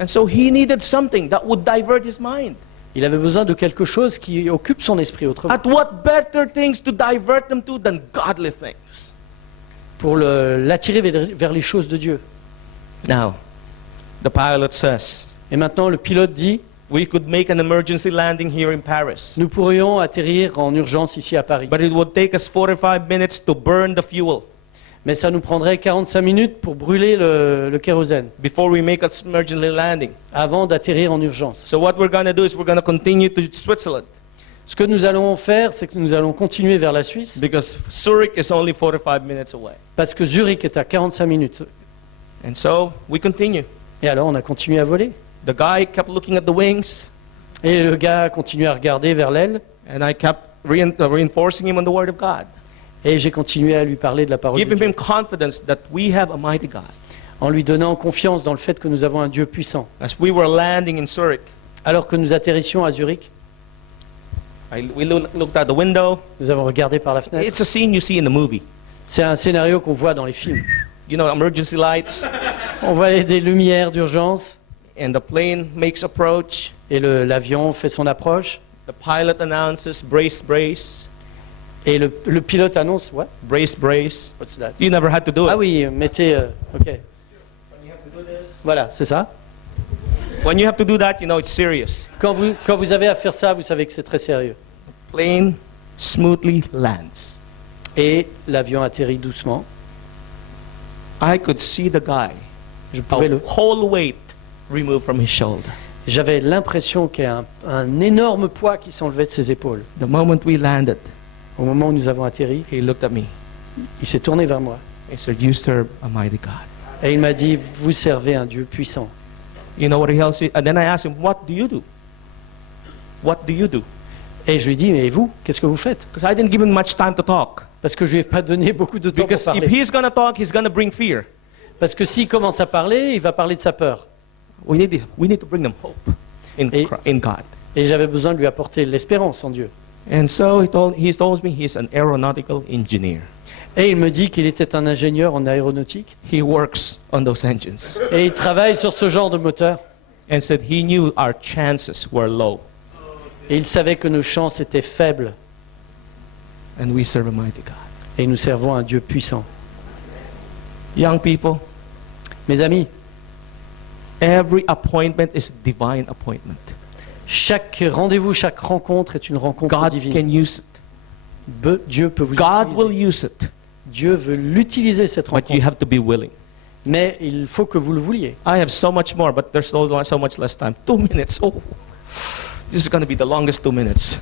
And so he needed something that would divert his mind. Il avait besoin de quelque chose qui occupe son esprit autrement. At what better things to divert them to than godly things? Pour l'attirer vers les choses de Dieu. Now, the pilot says, Et maintenant, le pilote dit, we could make an emergency landing here in Paris, nous pourrions atterrir en urgence ici à Paris. but it would take us 45 minutes to burn the fuel Mais ça nous prendrait 45 minutes pour brûler le kérosène before we make an emergency landing. avant d'atterrir en urgence. So what we're going to do is we're going to continue to Switzerland Ce que nous allons faire, c'est que nous allons continuer vers la Suisse because Zurich is only 45 minutes away. parce que Zurich est à 45 minutes. And so we continue. Et alors, on a continué à voler. The guy kept looking at the wings, Et le gars a continué à regarder vers l'aile. and I kept reinforcing him on the Word of God, Et j'ai continué à lui parler de la parole de giving Dieu, him confidence that we have a mighty God. en lui donnant confiance dans le fait que nous avons un Dieu puissant. As we were landing in Zurich, Alors que nous atterrissions à Zurich, we looked out the window. nous avons regardé par la fenêtre. It's a scene you see in the movie. C'est un scénario qu'on voit dans les films. You know, emergency lights, On voit des lumières d'urgence and the plane makes approach. et l'avion fait son approche. The pilot announces, brace, brace, Et le pilote annonce, what? brace, brace. What's that? You never had to do it. Ah oui, mettez, ok. Voilà, c'est ça. When you have to do that, you know it's serious. Quand vous avez à faire ça, vous savez que c'est très sérieux. Plane smoothly lands. Et l'avion atterrit doucement. I could see the guy, Je pouvais a whole weight removed from his shoulder. J'avais l'impression qu'il y a un énorme poids qui s'enlevait de ses épaules. The moment we landed, Au moment où nous avons atterri, he looked at me. il s'est tourné vers moi. He said, "You serve a mighty God." Et il m'a dit, vous servez un Dieu puissant. You know what else? And then I asked him, "What do you do? What do you do?" Et je lui ai dit, mais vous, qu'est-ce que vous faites? Because I didn't give him much time to talk. Parce que je lui ai pas donné beaucoup de temps pour Because if parler. he's going to talk, he's going to bring fear. Parce que s'il commence à parler, il va parler de sa peur. We need to bring them hope in God. Et j'avais besoin de lui apporter l'espérance en Dieu. And so he told me he's an aeronautical engineer. Et il me dit qu'il était un ingénieur en aéronautique. He works on those engines. Et il travaille sur ce genre de moteur. And said he knew our chances were low. Et il savait que nos chances étaient faibles. And we serve a mighty God. Et nous servons un Dieu puissant. Young people, Mes amis, every appointment is divine appointment. chaque rendez-vous, chaque rencontre est une rencontre God divine. can use it. Dieu peut vous God utiliser. will use it. Dieu veut l'utiliser cette But you rencontre. have to be willing. Mais il faut que vous le vouliez. I have so much more, but there's so much less time. 2 minutes. Oh, this is going to be the longest 2 minutes.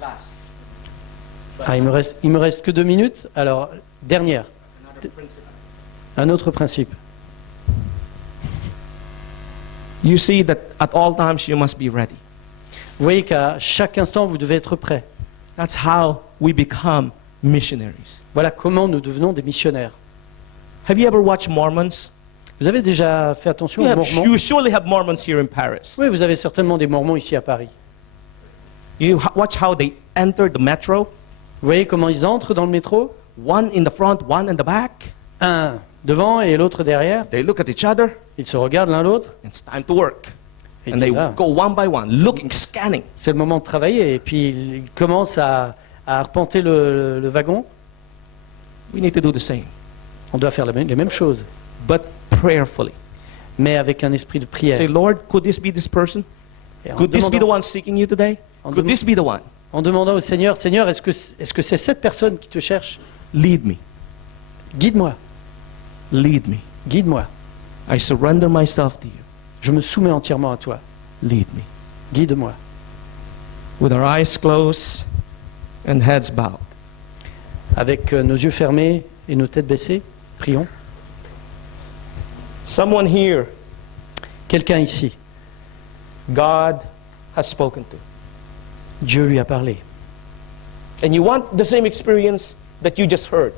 Last. Ah, il me reste que 2 minutes. Alors, dernière. Un autre principe. You see that at all times you must be ready. Vous voyez qu'à chaque instant, vous devez être prêt. That's how we become missionaries. Voilà comment nous devenons des missionnaires. Have you ever watched Mormons? Vous avez déjà fait attention aux Mormons? You surely have Mormons here in Paris. Oui, vous avez certainement des Mormons ici à Paris. You watch how they enter the metro. Vous voyez comment ils entrent dans le métro? One in the front, one in the back. Un devant et l'autre derrière. They look at each other. Ils se regardent l'un l'autre. It's time to work. Et And they disent, ah, go one by one, looking, scanning. c'est le moment de travailler. Et puis ils commencent à arpenter le wagon. We need to do the same, On doit faire les mêmes choses, but prayerfully. mais avec un esprit de prière. Say, Lord, could this be this person? Et en Could this be the demandant, one seeking you today? en Could dem- this be the one? en demandant au Seigneur, Seigneur, est-ce que c'est cette personne qui te cherche? Lead me. Guide-moi, Lead me. guide-moi. I surrender myself to you. Je me soumets entièrement à toi. Lead me. Guide-moi. With our eyes closed and heads bowed. Avec nos yeux fermés et nos têtes baissées, prions. Someone here, Quelqu'un ici, God has spoken to. Dieu lui a parlé. And you want the same experience that you just heard.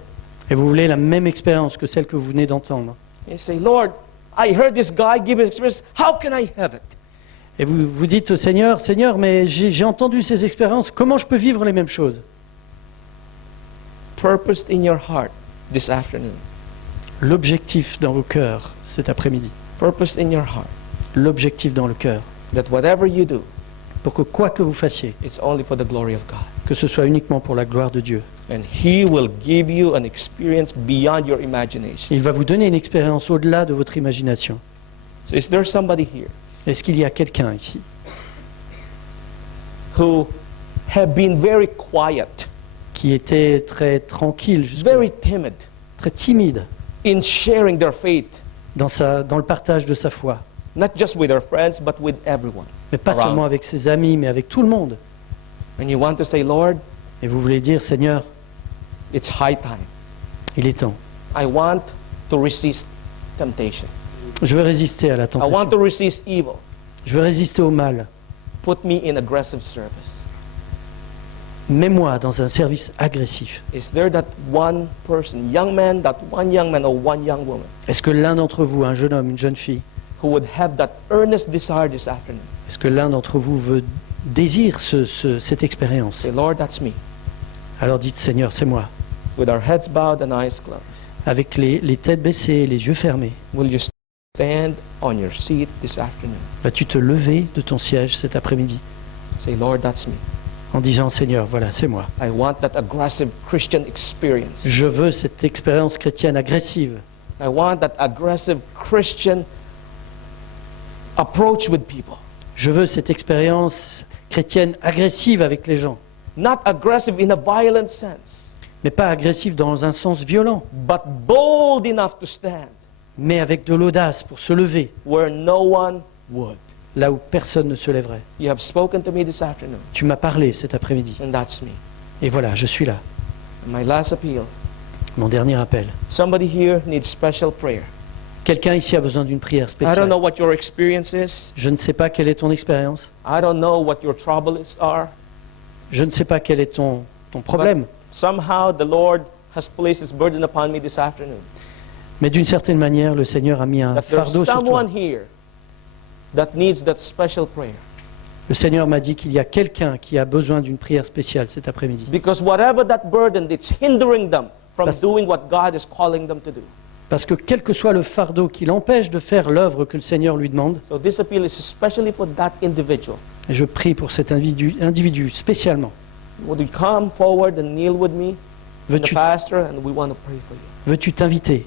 Et vous voulez la même expérience que celle que vous venez d'entendre. You say, Lord, I heard this guy give an experience. How can I have it? Et vous vous dites au Seigneur, Seigneur, mais j'ai entendu ces expériences, comment je peux vivre les mêmes choses? Purposed in your heart this afternoon. L'objectif dans vos cœurs cet après-midi. Purposed in your heart L'objectif dans le cœur. that whatever you do, Pour que quoi que vous fassiez, it's only for the glory of God. que ce soit uniquement pour la gloire de Dieu. And He will give you an experience beyond your imagination. Il va vous donner une expérience au-delà de votre imagination. So is there somebody here Est-ce qu'il y a quelqu'un ici who have been very quiet, qui était très tranquille, very timid très timide in sharing their faith, dans le partage de sa foi? not just with their friends, but with everyone? Mais pas Around. seulement avec ses amis, mais avec tout le monde. And you want to say, Lord, Et vous voulez dire, Seigneur, it's high time. il est temps. I want to resist temptation. Je veux résister à la I want tentation. to resist evil. Je veux résister au mal. Put me in aggressive service. Mets-moi dans un service agressif. Is there that one person, young man or one young woman, Est-ce que l'un d'entre vous, un jeune homme, une jeune fille, who would have that earnest desire this afternoon? est-ce que l'un d'entre vous désire cette expérience? Say, Lord, that's me. Alors dites, Seigneur, c'est moi. With our heads bowed and eyes closed, Avec les têtes baissées, les yeux fermés, will you stand on your seat this afternoon? vas-tu te lever de ton siège cet après-midi Say, Lord, that's me. en disant, Seigneur, voilà, c'est moi. I want that aggressive Christian experience. Je veux cette expérience chrétienne agressive. I want that aggressive Christian approach with people. Je veux cette expérience chrétienne agressive avec les gens. Not aggressive in a violent sense, Mais pas agressive dans un sens violent, but bold enough to stand mais avec de l'audace pour se lever, where no one would. là où personne ne se lèverait. You have spoken to me this afternoon, Tu m'as parlé cet après-midi. and that's me. Et voilà, je suis là. And my last appeal, Mon dernier appel. somebody here needs special prayer. Quelqu'un ici a besoin d'une prière I don't spéciale. know what your experience is. Je ne sais pas quelle est ton expérience. I don't know what your troubles are. Je ne sais pas quel est ton problème. Somehow the Lord has placed His burden upon me this afternoon. Mais d'une certaine manière, le Seigneur a mis un That there's fardeau sur toi. someone here that needs that special prayer. Le Seigneur m'a dit qu'il y a quelqu'un qui a besoin d'une prière spéciale cet après-midi. Because whatever that burden that's hindering them from That's- doing what God is calling them to do. Parce que quel que soit le fardeau qui l'empêche de faire l'œuvre que le Seigneur lui demande, So this appeal is especially for that individual. et je prie pour cet individu spécialement. Would you come forward and kneel with me, and the Veux-tu pastor, and we want to pray for you. veux-tu t'inviter?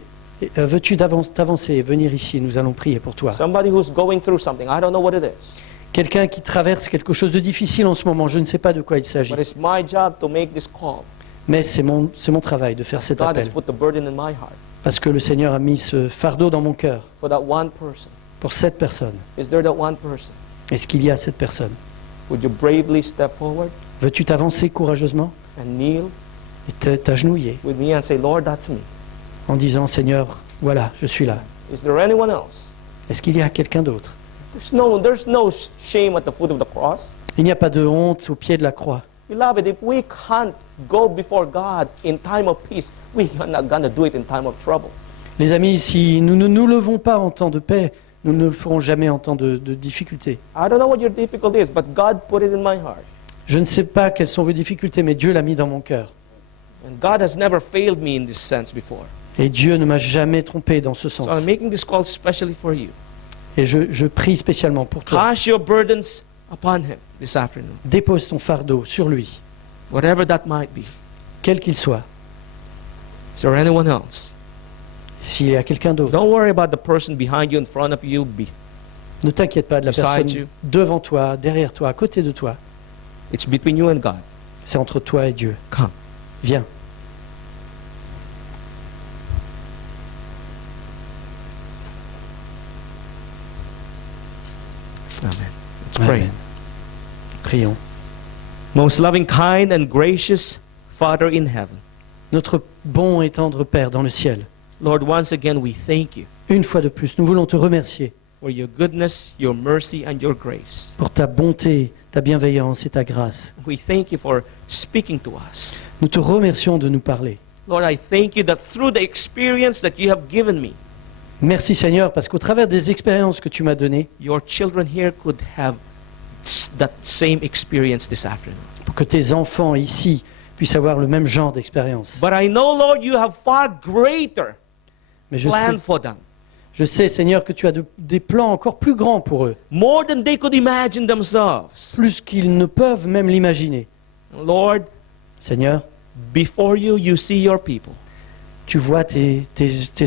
Veux-tu t'avancer et venir ici? Nous allons prier pour toi. Somebody who's going through something, I don't know what it is, Quelqu'un qui traverse quelque chose de difficile en ce moment, je ne sais pas de quoi il s'agit. but it's my job to make this call. Mais c'est mon travail de faire cet God has appel. put the burden in my heart. Parce que le Seigneur a mis ce fardeau dans mon cœur for that one person. pour cette personne. Is there that one person? Est-ce qu'il y a cette personne? Would you bravely step forward Veux-tu t'avancer courageusement and kneel et t'agenouiller with me and say, Lord, that's me? en disant, Seigneur, voilà, je suis là. Is there anyone else? Est-ce qu'il y a quelqu'un d'autre? There's no shame at the foot of the cross. Il n'y a pas de honte au pied de la croix. Beloved, if we can't go before God in time of peace, we are not going to do it in time of trouble. Les amis, si nous ne nous levons pas en temps de paix, nous ne le ferons jamais en temps de difficulté. I don't know what your difficulty is, but God put it in my heart. Je ne sais pas quelles sont vos difficultés, mais Dieu l'a mis dans mon cœur. And God has never failed me in this sense before. Et Dieu ne m'a jamais trompé dans ce sens. So I'm making this call especially for you. Et je prie spécialement pour toi. Cast your burdens upon Him this afternoon, Dépose ton fardeau sur lui, whatever that might be. quel qu'il soit. Is there anyone else? S'il y a quelqu'un d'autre, Don't worry about the person behind you, in front of you. ne t'inquiète pas de la Beside personne you. devant toi, derrière toi, à côté de toi. It's between you and God. C'est entre toi et Dieu. Come. Viens. Amen. Let's pray. Amen. Prions. Most loving, kind, and gracious Father in heaven, Notre bon et tendre Père dans le ciel, Lord, once again we thank you une fois de plus, nous voulons te remercier for your goodness, your mercy, and your grace. pour ta bonté, ta bienveillance et ta grâce. We thank you for speaking to us. Nous te remercions de nous parler. Lord, I thank you that through the experience that you have given me, Merci Seigneur, parce qu'au travers des expériences que tu m'as données, your children here could have that same experience this afternoon. pour que tes enfants ici puissent avoir le même genre d'expérience. But I know, Lord, you have far greater Mais je plan for them, sais Seigneur que tu as des plans encore plus grands pour eux, more than they could imagine themselves. plus qu'ils ne peuvent même l'imaginer. Lord, Seigneur, before you, you see your people. tu vois tes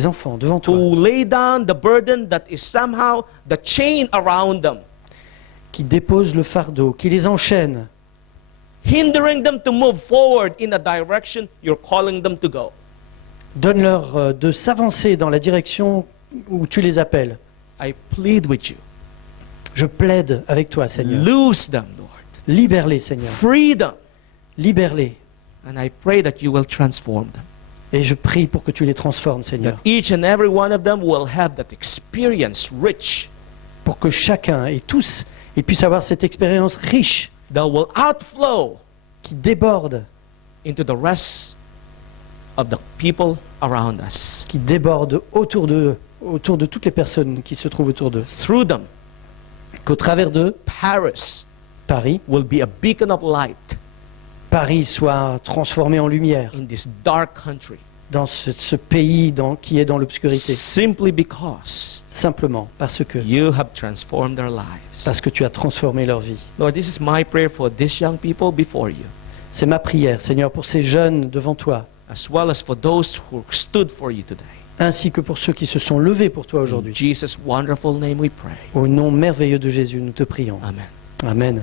enfants devant To toi, lay down the burden that is somehow the chain around them, qui déposent le fardeau, qui les enchaînent, hindering them to move forward in a direction you're calling them to go. donne-leur de s'avancer dans la direction où tu les appelles. I plead with you. Je plaide avec toi, Seigneur. Loose them, Lord. Libère-les, Seigneur. Free them. Libère-les. And I pray that you will transform them. Et je prie pour que tu les transformes, That Seigneur. each and every one of them will have that experience rich, Pour que chacun et tous ils puissent avoir cette expérience riche that will outflow qui déborde, into the rest of the people around us. qui déborde autour d'eux, autour de toutes les personnes qui se trouvent autour d'eux. Through them, Qu'au travers d'eux, Paris Paris, will be a beacon of light Paris soit transformé en lumière in this dark country, dans ce pays qui est dans l'obscurité. simply because Simplement parce que you have transformed their lives. tu as transformé leur vie. Lord, this is my prayer for these young people before you, C'est ma prière, Seigneur, pour ces jeunes devant toi, as well as for those who stood for you today. ainsi que pour ceux qui se sont levés pour toi In aujourd'hui. Jesus' wonderful name we pray. Au nom merveilleux de Jésus, nous te prions. Amen. Amen.